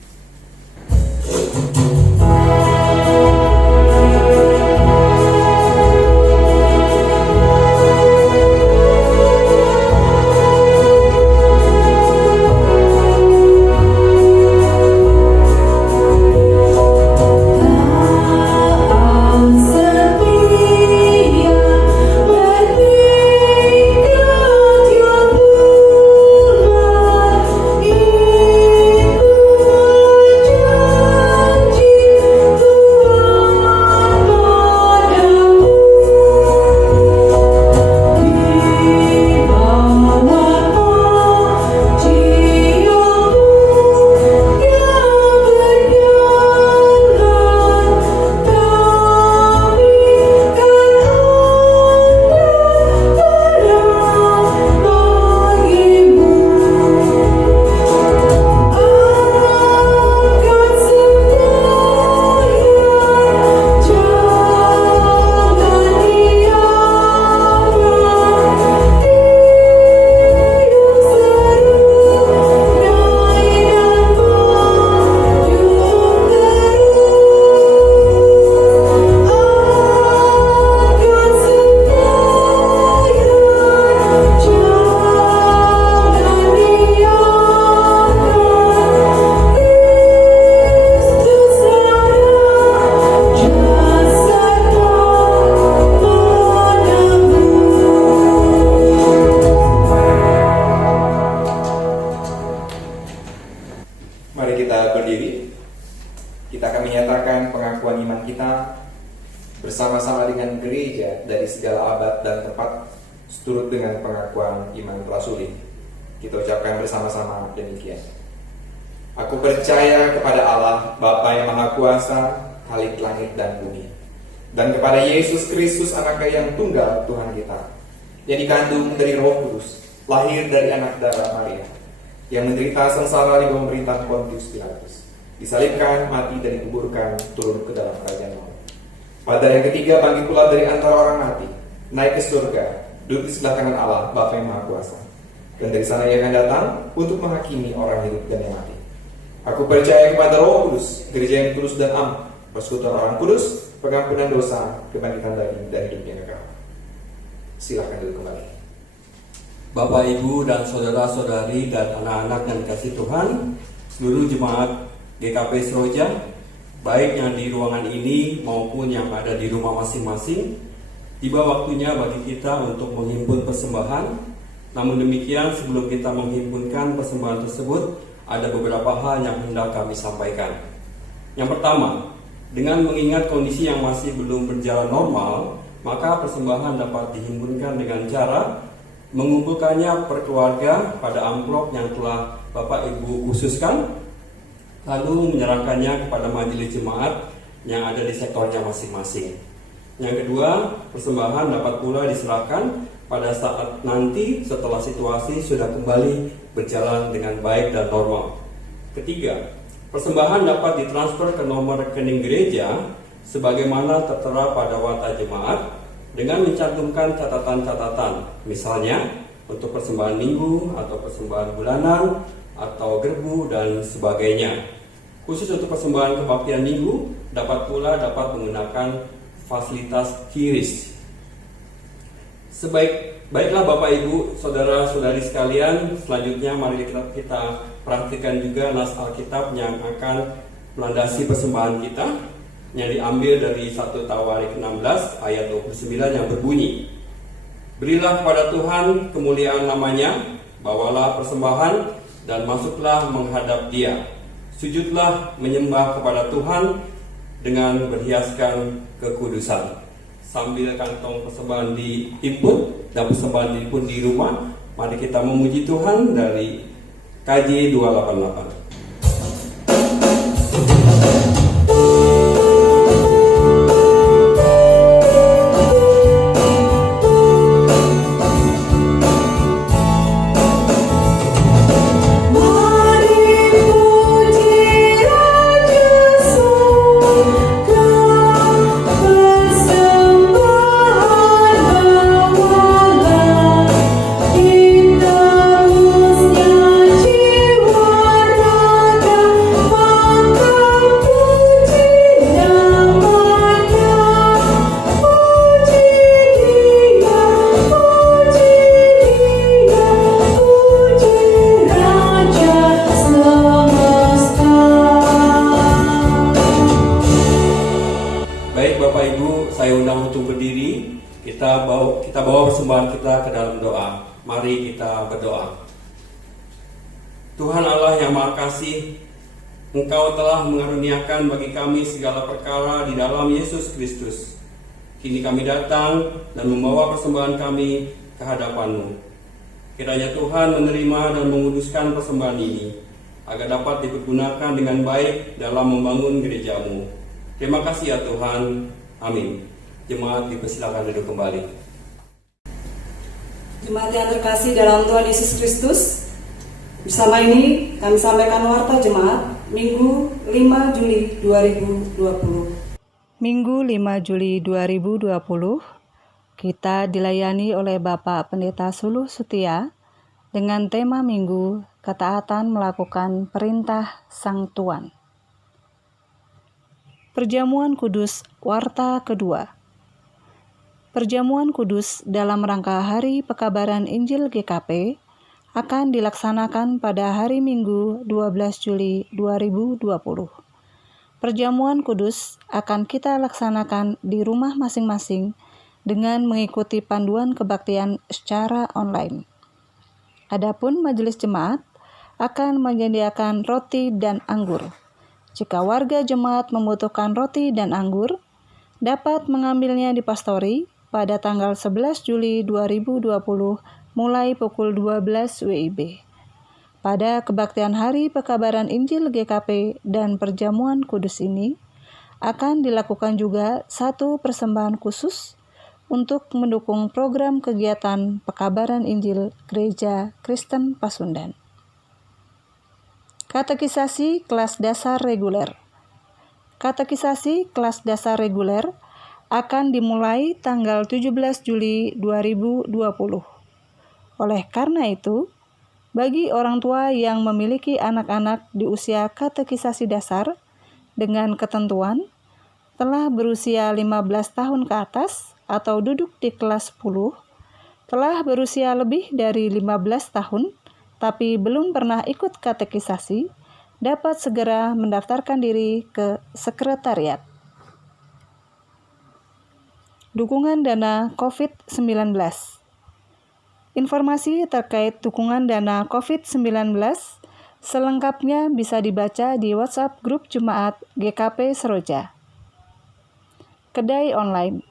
bersama-sama dengan gereja dari segala abad dan tempat seturut dengan pengakuan iman rasuli. Kita ucapkan bersama-sama demikian. Aku percaya kepada Allah, Bapa yang Maha Kuasa, Khalik langit dan bumi, dan kepada Yesus Kristus, Anaknya yang tunggal, Tuhan kita, yang dikandung dari Roh Kudus, lahir dari anak darah Maria, yang menderita sengsara di bawah pemerintahan Pontius Pilatus, disalibkan, mati dan dikuburkan, turun ke dalam kerajaan maut. Pada yang ketiga bangkit pula dari antara orang mati, naik ke surga, duduk di sebelah kanan Allah, Bapa yang Maha Kuasa, dan dari sana Ia akan datang untuk menghakimi orang hidup dan yang mati. Aku percaya kepada Roh Kudus, gereja yang kudus dan am, persekutuan orang kudus, pengampunan dosa, kebangkitan daging dan hidup yang kekal. Silahkan duduk kembali. Bapak, Ibu, dan saudara-saudari dan anak-anak yang dikasihi Tuhan, seluruh jemaat GKP Seroja, baik yang di ruangan ini maupun yang ada di rumah masing-masing, tiba waktunya bagi kita untuk menghimpun persembahan. Namun demikian, sebelum kita menghimpunkan persembahan tersebut, ada beberapa hal yang hendak kami sampaikan. Yang pertama, dengan mengingat kondisi yang masih belum berjalan normal, maka persembahan dapat dihimpunkan dengan cara mengumpulkannya per keluarga pada amplop yang telah Bapak Ibu khususkan, lalu menyerahkannya kepada majelis jemaat yang ada di sektornya masing-masing. Yang kedua, persembahan dapat pula diserahkan pada saat nanti setelah situasi sudah kembali berjalan dengan baik dan normal. Ketiga, persembahan dapat ditransfer ke nomor rekening gereja sebagaimana tertera pada wata jemaat dengan mencantumkan catatan-catatan, misalnya untuk persembahan minggu atau persembahan bulanan atau gerbu dan sebagainya. Khusus untuk persembahan kebaktian minggu dapat menggunakan fasilitas QRIS. Baiklah Bapak Ibu, saudara-saudari sekalian, selanjutnya mari kita perhatikan juga nas Alkitab yang akan melandasi persembahan kita, yang diambil dari 1 Tawarik 16 ayat 29 yang berbunyi, "Berilah kepada Tuhan kemuliaan namanya, bawalah persembahan dan masuklah menghadap Dia. Sujudlah menyembah kepada Tuhan dengan berhiaskan kekudusan." Sambil kantong persembahan dihimpun dan persembahan dihimpun di rumah, mari kita memuji Tuhan dari KJ 288. Kita bawa persembahan kita ke dalam doa. Mari kita berdoa. Tuhan Allah yang Maha Kasih, Engkau telah mengaruniakan bagi kami segala perkara di dalam Yesus Kristus. Kini kami datang dan membawa persembahan kami ke hadapan-Mu. Kiranya Tuhan menerima dan menguduskan persembahan ini, agar dapat dipergunakan dengan baik dalam membangun gereja-Mu. Terima kasih ya Tuhan. Amin. Jemaat dipersilakan duduk kembali. Jemaat yang terkasih dalam Tuhan Yesus Kristus, bersama ini kami sampaikan warta jemaat Minggu 5 Juli 2020. Minggu 5 Juli 2020, kita dilayani oleh Bapak Pendeta Suluh Setia dengan tema Minggu Ketaatan Melakukan Perintah Sang Tuan. Perjamuan Kudus Warta Kedua. Perjamuan Kudus dalam rangka Hari Pekabaran Injil GKP akan dilaksanakan pada hari Minggu 12 Juli 2020. Perjamuan Kudus akan kita laksanakan di rumah masing-masing dengan mengikuti panduan kebaktian secara online. Adapun majelis jemaat akan menyediakan roti dan anggur. Jika warga jemaat membutuhkan roti dan anggur, dapat mengambilnya di pastori pada tanggal 11 Juli 2020 mulai pukul 12 WIB. Pada kebaktian Hari Pekabaran Injil GKP dan Perjamuan Kudus ini, akan dilakukan juga satu persembahan khusus untuk mendukung program kegiatan Pekabaran Injil Gereja Kristen Pasundan. Katekisasi kelas dasar reguler. Katekisasi kelas dasar reguler akan dimulai tanggal 17 Juli 2020. Oleh karena itu, bagi orang tua yang memiliki anak-anak di usia katekisasi dasar dengan ketentuan telah berusia 15 tahun ke atas atau duduk di kelas 10, telah berusia lebih dari 15 tahun tapi belum pernah ikut katekisasi, dapat segera mendaftarkan diri ke sekretariat. Dukungan dana COVID-19. Informasi terkait dukungan dana COVID-19 selengkapnya bisa dibaca di WhatsApp Grup Jemaat GKP Seroja. Kedai online.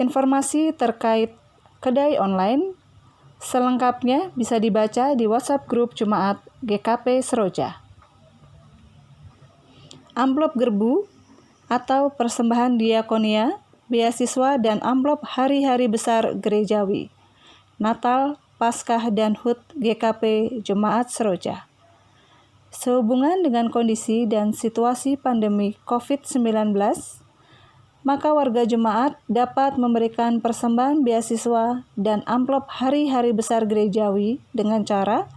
Informasi terkait kedai online selengkapnya bisa dibaca di WhatsApp Grup Jemaat GKP Seroja. Amplop gerbu atau persembahan diakonia, beasiswa dan amplop hari-hari besar gerejawi, Natal, Paskah dan HUT GKP Jemaat Seroja. Sehubungan dengan kondisi dan situasi pandemi COVID-19, maka warga jemaat dapat memberikan persembahan beasiswa dan amplop hari-hari besar gerejawi dengan cara: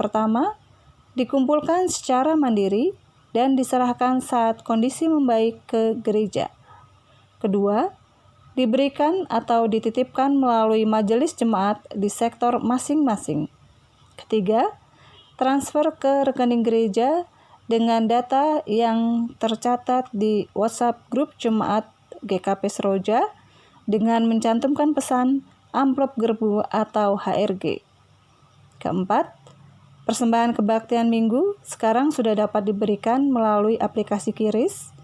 pertama, dikumpulkan secara mandiri dan diserahkan saat kondisi membaik ke gereja. Kedua, diberikan atau dititipkan melalui majelis jemaat di sektor masing-masing. Ketiga, transfer ke rekening gereja dengan data yang tercatat di WhatsApp grup jemaat GKP Seroja dengan mencantumkan pesan amplop gerbu atau HRG. Keempat, persembahan kebaktian minggu sekarang sudah dapat diberikan melalui aplikasi QRIS,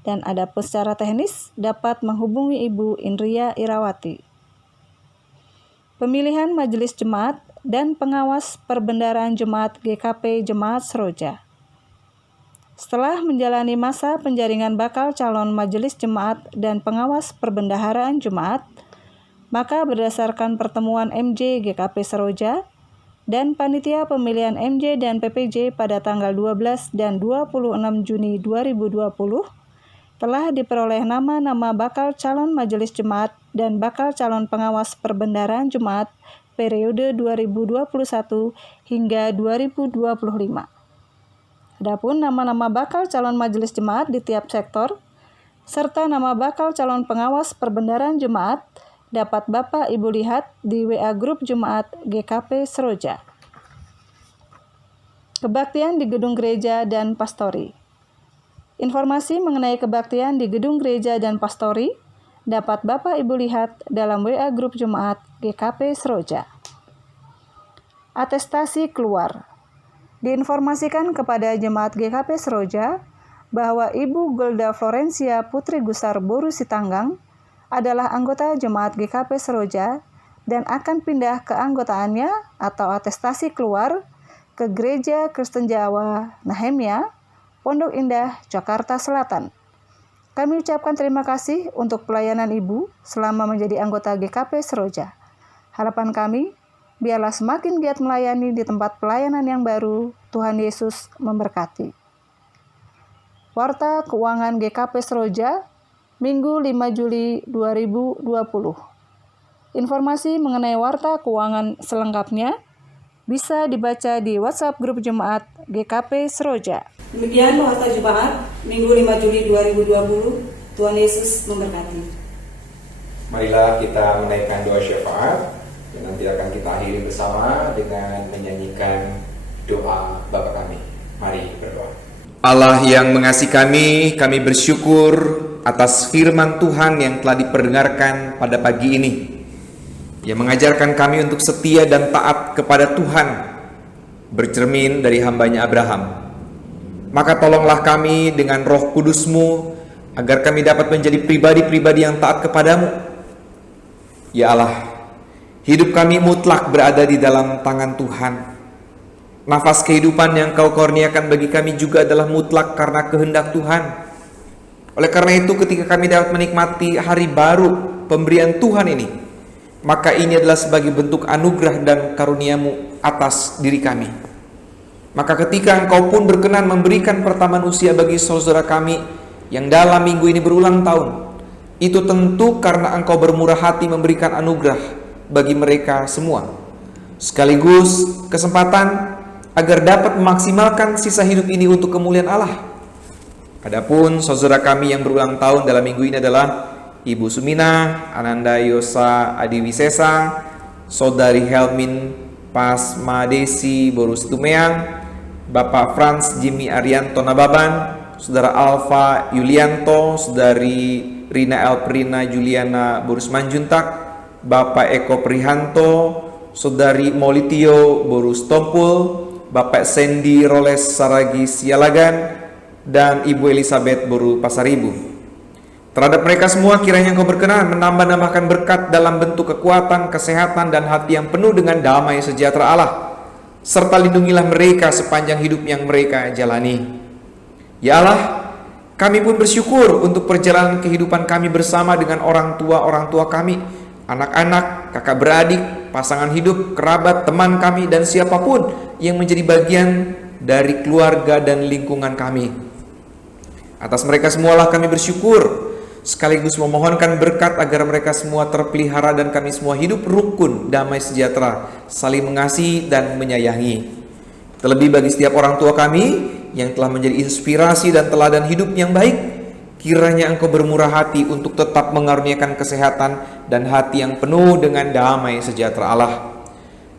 dan adapun secara teknis dapat menghubungi Ibu Indria Irawati. Pemilihan majelis jemaat dan pengawas perbendaharaan jemaat GKP Jemaat Seroja. Setelah menjalani masa penjaringan bakal calon majelis jemaat dan pengawas perbendaharaan jemaat, maka berdasarkan pertemuan MJ GKP Seroja dan panitia pemilihan MJ dan PPJ pada tanggal 12 dan 26 Juni 2020, telah diperoleh nama-nama bakal calon majelis jemaat dan bakal calon pengawas perbendaharaan jemaat periode 2021 hingga 2025. Adapun nama-nama bakal calon majelis jemaat di tiap sektor, serta nama bakal calon pengawas perbendaharaan jemaat dapat Bapak Ibu lihat di WA Grup Jemaat GKP Seroja. Kebaktian di gedung gereja dan pastori. Informasi mengenai kebaktian di gedung gereja dan pastori dapat Bapak Ibu lihat dalam WA Grup Jemaat GKP Seroja. Atestasi keluar. Diinformasikan kepada Jemaat GKP Seroja bahwa Ibu Golda Florencia Putri Gusar Boru Sitanggang adalah anggota Jemaat GKP Seroja dan akan pindah keanggotaannya atau atestasi keluar ke Gereja Kristen Jawa Nahemia, Pondok Indah, Jakarta Selatan. Kami ucapkan terima kasih untuk pelayanan Ibu selama menjadi anggota GKP Seroja. Harapan kami, biarlah semakin giat melayani di tempat pelayanan yang baru. Tuhan Yesus memberkati. Warta Keuangan GKP Seroja, Minggu 5 Juli 2020. Informasi mengenai warta keuangan selengkapnya bisa dibaca di WhatsApp Grup Jemaat GKP Seroja. Demikian warta jemaat Minggu 5 Juli 2020. Tuhan Yesus memberkati. Marilah kita menaikkan doa syafaat yang nanti akan kita akhiri bersama dengan menyanyikan doa Bapa kami. Mari berdoa. Allah yang mengasihi kami bersyukur atas firman Tuhan yang telah diperdengarkan pada pagi ini, yang mengajarkan kami untuk setia dan taat kepada Tuhan, bercermin dari hambanya Abraham. Maka tolonglah kami dengan Roh Kudus-Mu agar kami dapat menjadi pribadi-pribadi yang taat kepadamu. Ya Allah, hidup kami mutlak berada di dalam tangan Tuhan. Nafas kehidupan yang Kau kurniakan bagi kami juga adalah mutlak karena kehendak Tuhan. Oleh karena itu, ketika kami dapat menikmati hari baru pemberian Tuhan ini, maka ini adalah sebagai bentuk anugerah dan karunia-Mu atas diri kami. Maka ketika Engkau pun berkenan memberikan pertambahan usia bagi saudara kami yang dalam minggu ini berulang tahun, itu tentu karena Engkau bermurah hati memberikan anugerah bagi mereka semua, sekaligus kesempatan agar dapat memaksimalkan sisa hidup ini untuk kemuliaan Allah. Adapun saudara kami yang berulang tahun dalam minggu ini adalah Ibu Sumina Ananda Yosa Adiwisesa, Saudari Helmin Pasmadesi Borus Tumeang, Bapak Franz Jimmy Arianto Nababan, Saudara Alfa Yulianto, Saudari Rina Elprina Juliana Borus Manjuntak, Bapak Eko Prihanto, Saudari Molitio Borus Tompul, Bapak Sandy Roles Saragi Sialagan, dan Ibu Elizabeth Boru Pasaribu. Terhadap mereka semua kiranya Engkau berkenan menambah-nambahkan berkat dalam bentuk kekuatan, kesehatan, dan hati yang penuh dengan damai sejahtera Allah, serta lindungilah mereka sepanjang hidup yang mereka jalani. Ya Allah, kami pun bersyukur untuk perjalanan kehidupan kami bersama dengan orang tua kami, anak-anak, kakak beradik, pasangan hidup, kerabat, teman kami, dan siapapun yang menjadi bagian dari keluarga dan lingkungan kami. Atas mereka semualah kami bersyukur, sekaligus memohonkan berkat agar mereka semua terpelihara dan kami semua hidup rukun, damai sejahtera, saling mengasihi dan menyayangi. Terlebih bagi setiap orang tua kami yang telah menjadi inspirasi dan teladan hidup yang baik, Kiranya Engkau bermurah hati untuk tetap mengaruniakan kesehatan dan hati yang penuh dengan damai sejahtera Allah.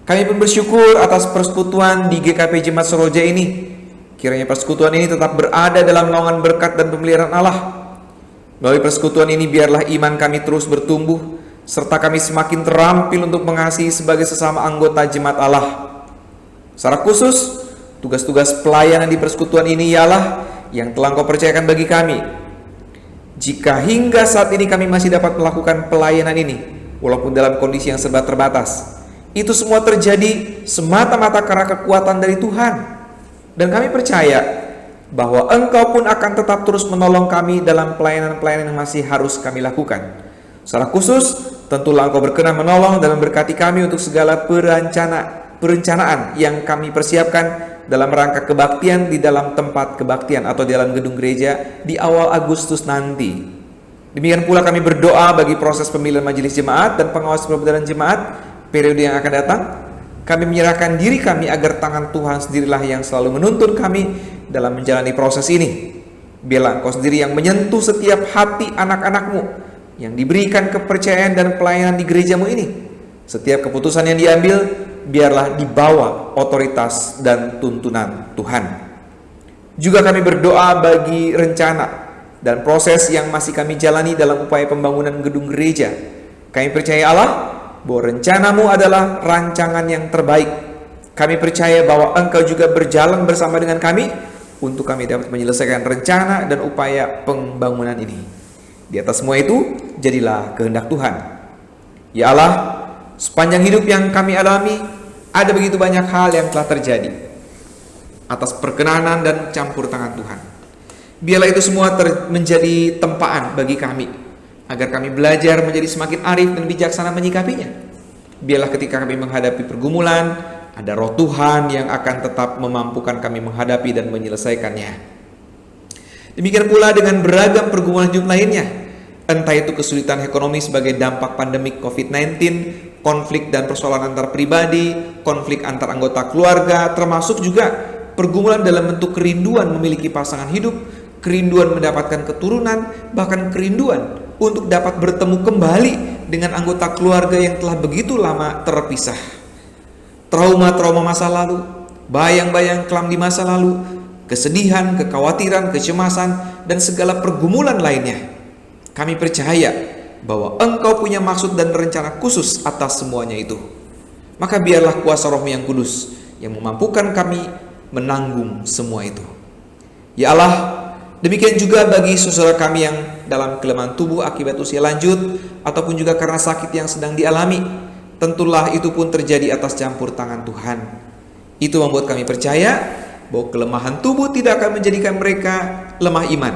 Kami pun bersyukur atas persekutuan di GKP Jemaat Seroja ini. Kiranya persekutuan ini tetap berada dalam naungan berkat dan pemeliharaan Allah. Melalui persekutuan ini biarlah iman kami terus bertumbuh, serta kami semakin terampil untuk mengasihi sebagai sesama anggota Jemaat Allah. Secara khusus, tugas-tugas pelayanan di persekutuan ini ialah yang telah Engkau percayakan bagi kami. Jika hingga saat ini kami masih dapat melakukan pelayanan ini, walaupun dalam kondisi yang serba terbatas, itu semua terjadi semata-mata karena kekuatan dari Tuhan. Dan kami percaya bahwa Engkau pun akan tetap terus menolong kami dalam pelayanan-pelayanan yang masih harus kami lakukan. Secara khusus, tentulah Engkau berkenan menolong dan memberkati kami untuk segala perencanaan yang kami persiapkan dalam rangka kebaktian di dalam tempat kebaktian atau di dalam gedung gereja di awal Agustus nanti. Demikian pula kami berdoa bagi proses pemilihan majelis jemaat dan pengawas perbendaharaan jemaat periode yang akan datang. Kami menyerahkan diri kami agar tangan Tuhan sendirilah yang selalu menuntun kami dalam menjalani proses ini. Biarlah Engkau sendiri yang menyentuh setiap hati anak-anak-Mu yang diberikan kepercayaan dan pelayanan di gereja-Mu ini. Setiap keputusan yang diambil biarlah di bawah otoritas dan tuntunan Tuhan. Juga kami berdoa bagi rencana dan proses yang masih kami jalani dalam upaya pembangunan gedung gereja. Kami percaya Allah bahwa rencana-Mu adalah rancangan yang terbaik. Kami percaya bahwa Engkau juga berjalan bersama dengan kami untuk kami dapat menyelesaikan rencana dan upaya pembangunan ini. Di atas semua itu, jadilah kehendak Tuhan. Ya Allah, sepanjang hidup yang kami alami, ada begitu banyak hal yang telah terjadi atas perkenanan dan campur tangan Tuhan. Biarlah itu semua menjadi tempaan bagi kami, agar kami belajar menjadi semakin arif dan bijaksana menyikapinya. Biarlah ketika kami menghadapi pergumulan, ada roh Tuhan yang akan tetap memampukan kami menghadapi dan menyelesaikannya. Demikian pula dengan beragam pergumulan hidup lainnya, entah itu kesulitan ekonomi sebagai dampak pandemik COVID-19, konflik dan persoalan antar pribadi, konflik antar anggota keluarga, termasuk juga pergumulan dalam bentuk kerinduan memiliki pasangan hidup, kerinduan mendapatkan keturunan, bahkan kerinduan untuk dapat bertemu kembali dengan anggota keluarga yang telah begitu lama terpisah. Trauma-trauma masa lalu, bayang-bayang kelam di masa lalu, kesedihan, kekhawatiran, kecemasan, dan segala pergumulan lainnya. Kami percaya bahwa Engkau punya maksud dan rencana khusus atas semuanya itu. Maka biarlah kuasa Roh-Mu yang kudus yang memampukan kami menanggung semua itu. Ya Allah, demikian juga bagi saudara kami yang dalam kelemahan tubuh akibat usia lanjut ataupun juga karena sakit yang sedang dialami. Tentulah itu pun terjadi atas campur tangan Tuhan. Itu membuat kami percaya bahwa kelemahan tubuh tidak akan menjadikan mereka lemah iman.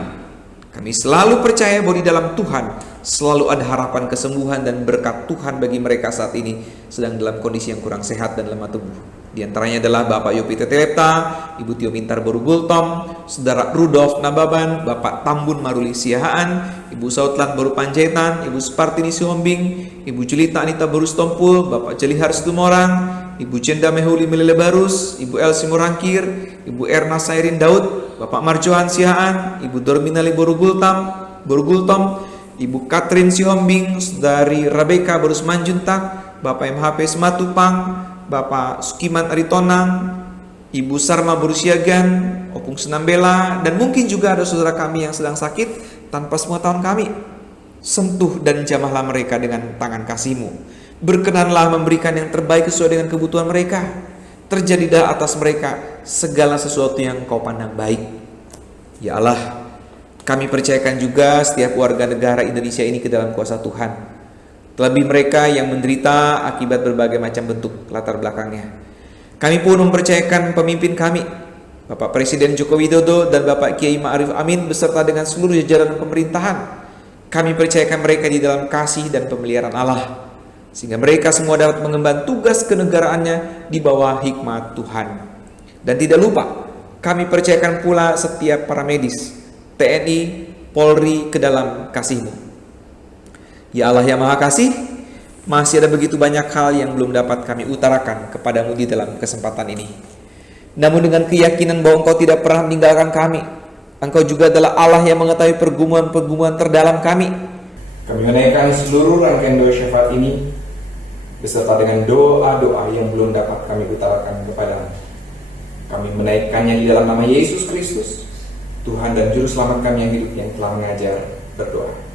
Kami selalu percaya bahwa di dalam Tuhan selalu ada harapan kesembuhan dan berkat Tuhan bagi mereka saat ini sedang dalam kondisi yang kurang sehat dan lemah tubuh. Di antaranya adalah Bapak Yopi Tetelepta, Ibu Tio Mintar Boru Gultom, Saudara Rudolf Nababan, Bapak Tambun Maruli Siahaan, Ibu Sautlan Boru Panjaitan, Ibu Spartini Sihombing, Ibu Julita Anita Boru Stompul, Bapak Jelihar Situmorang, Ibu Jenda Mehuli Melele Barus, Ibu Elsi Murangkir, Ibu Erna Sairin Daud, Bapak Marjohan Siahaan, Ibu Dorminali Boru Gultom, Ibu Katrin Sihombing, Saudari Rebeka Boru Semanjuntak, Bapak MHP Sematupang, Bapak Sukiman Aritonang, Ibu Sarma Borusiagan, Opung Senambela, dan mungkin juga ada saudara kami yang sedang sakit tanpa sepengetahuan kami. Sentuh dan jamahlah mereka dengan tangan kasih-Mu. Berkenanlah memberikan yang terbaik sesuai dengan kebutuhan mereka. Terjadilah atas mereka segala sesuatu yang Kau pandang baik. Ya Allah, kami percayakan juga setiap warga negara Indonesia ini ke dalam kuasa Tuhan. Terlebih mereka yang menderita akibat berbagai macam bentuk latar belakangnya. Kami pun mempercayakan pemimpin kami, Bapak Presiden Joko Widodo dan Bapak Kiai Ma'arif Amin beserta dengan seluruh jajaran pemerintahan. Kami percayakan mereka di dalam kasih dan pemeliharaan Allah, sehingga mereka semua dapat mengemban tugas kenegaraannya di bawah hikmat Tuhan. Dan tidak lupa, kami percayakan pula setiap para medis, TNI, Polri ke dalam kasih-Mu. Ya Allah yang Maha Kasih, masih ada begitu banyak hal yang belum dapat kami utarakan kepadamu di dalam kesempatan ini. Namun dengan keyakinan bahwa Engkau tidak pernah meninggalkan kami, Engkau juga adalah Allah yang mengetahui pergumulan-pergumulan terdalam kami. Kami menaikkan seluruh rangkaian doa syafaat ini beserta dengan doa-doa yang belum dapat kami utarakan kepadamu. Kami menaikkannya di dalam nama Yesus Kristus, Tuhan dan Juru Selamat kami yang hidup, yang telah mengajar berdoa.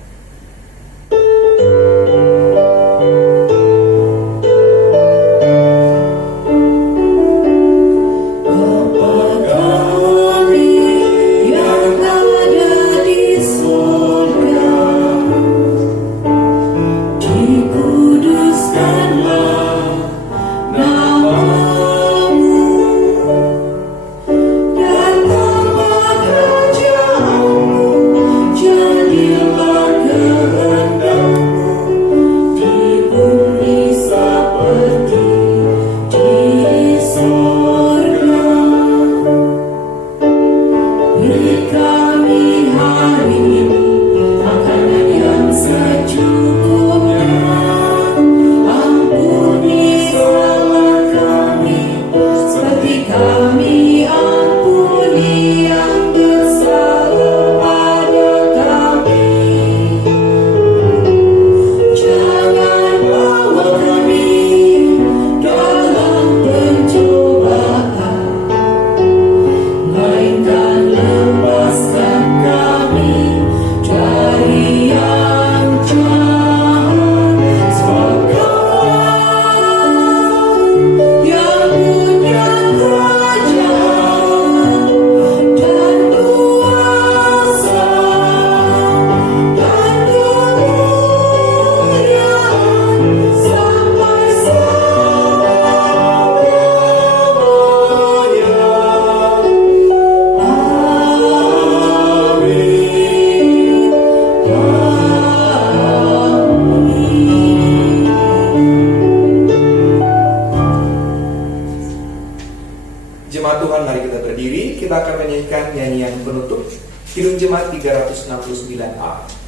Jemaat Tuhan, mari kita berdiri. Kita akan menyanyikan nyanyian penutup Kidung Jemaat 369A.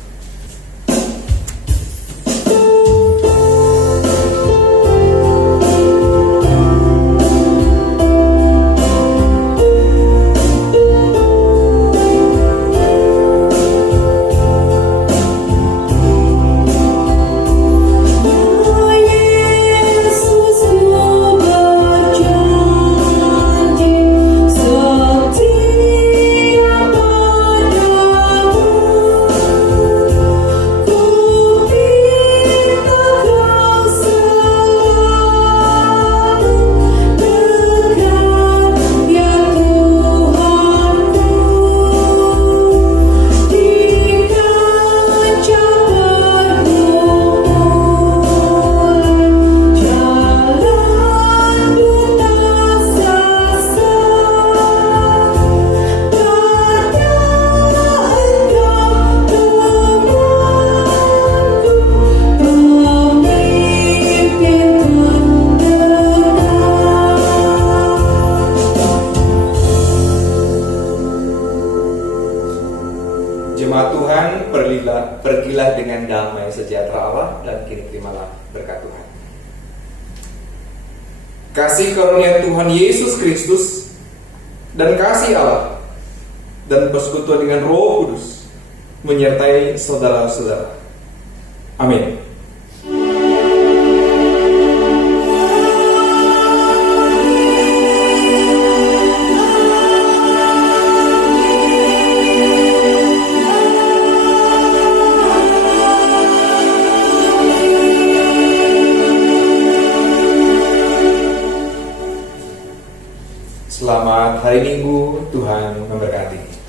Jemaat Tuhan, pergilah dengan damai sejahtera Allah dan kini terimalah berkat Tuhan. Kasih karunia Tuhan Yesus Kristus dan kasih Allah dan persekutuan dengan Roh Kudus menyertai saudara-saudara. Amin. Selamat hari Minggu, Tuhan memberkati.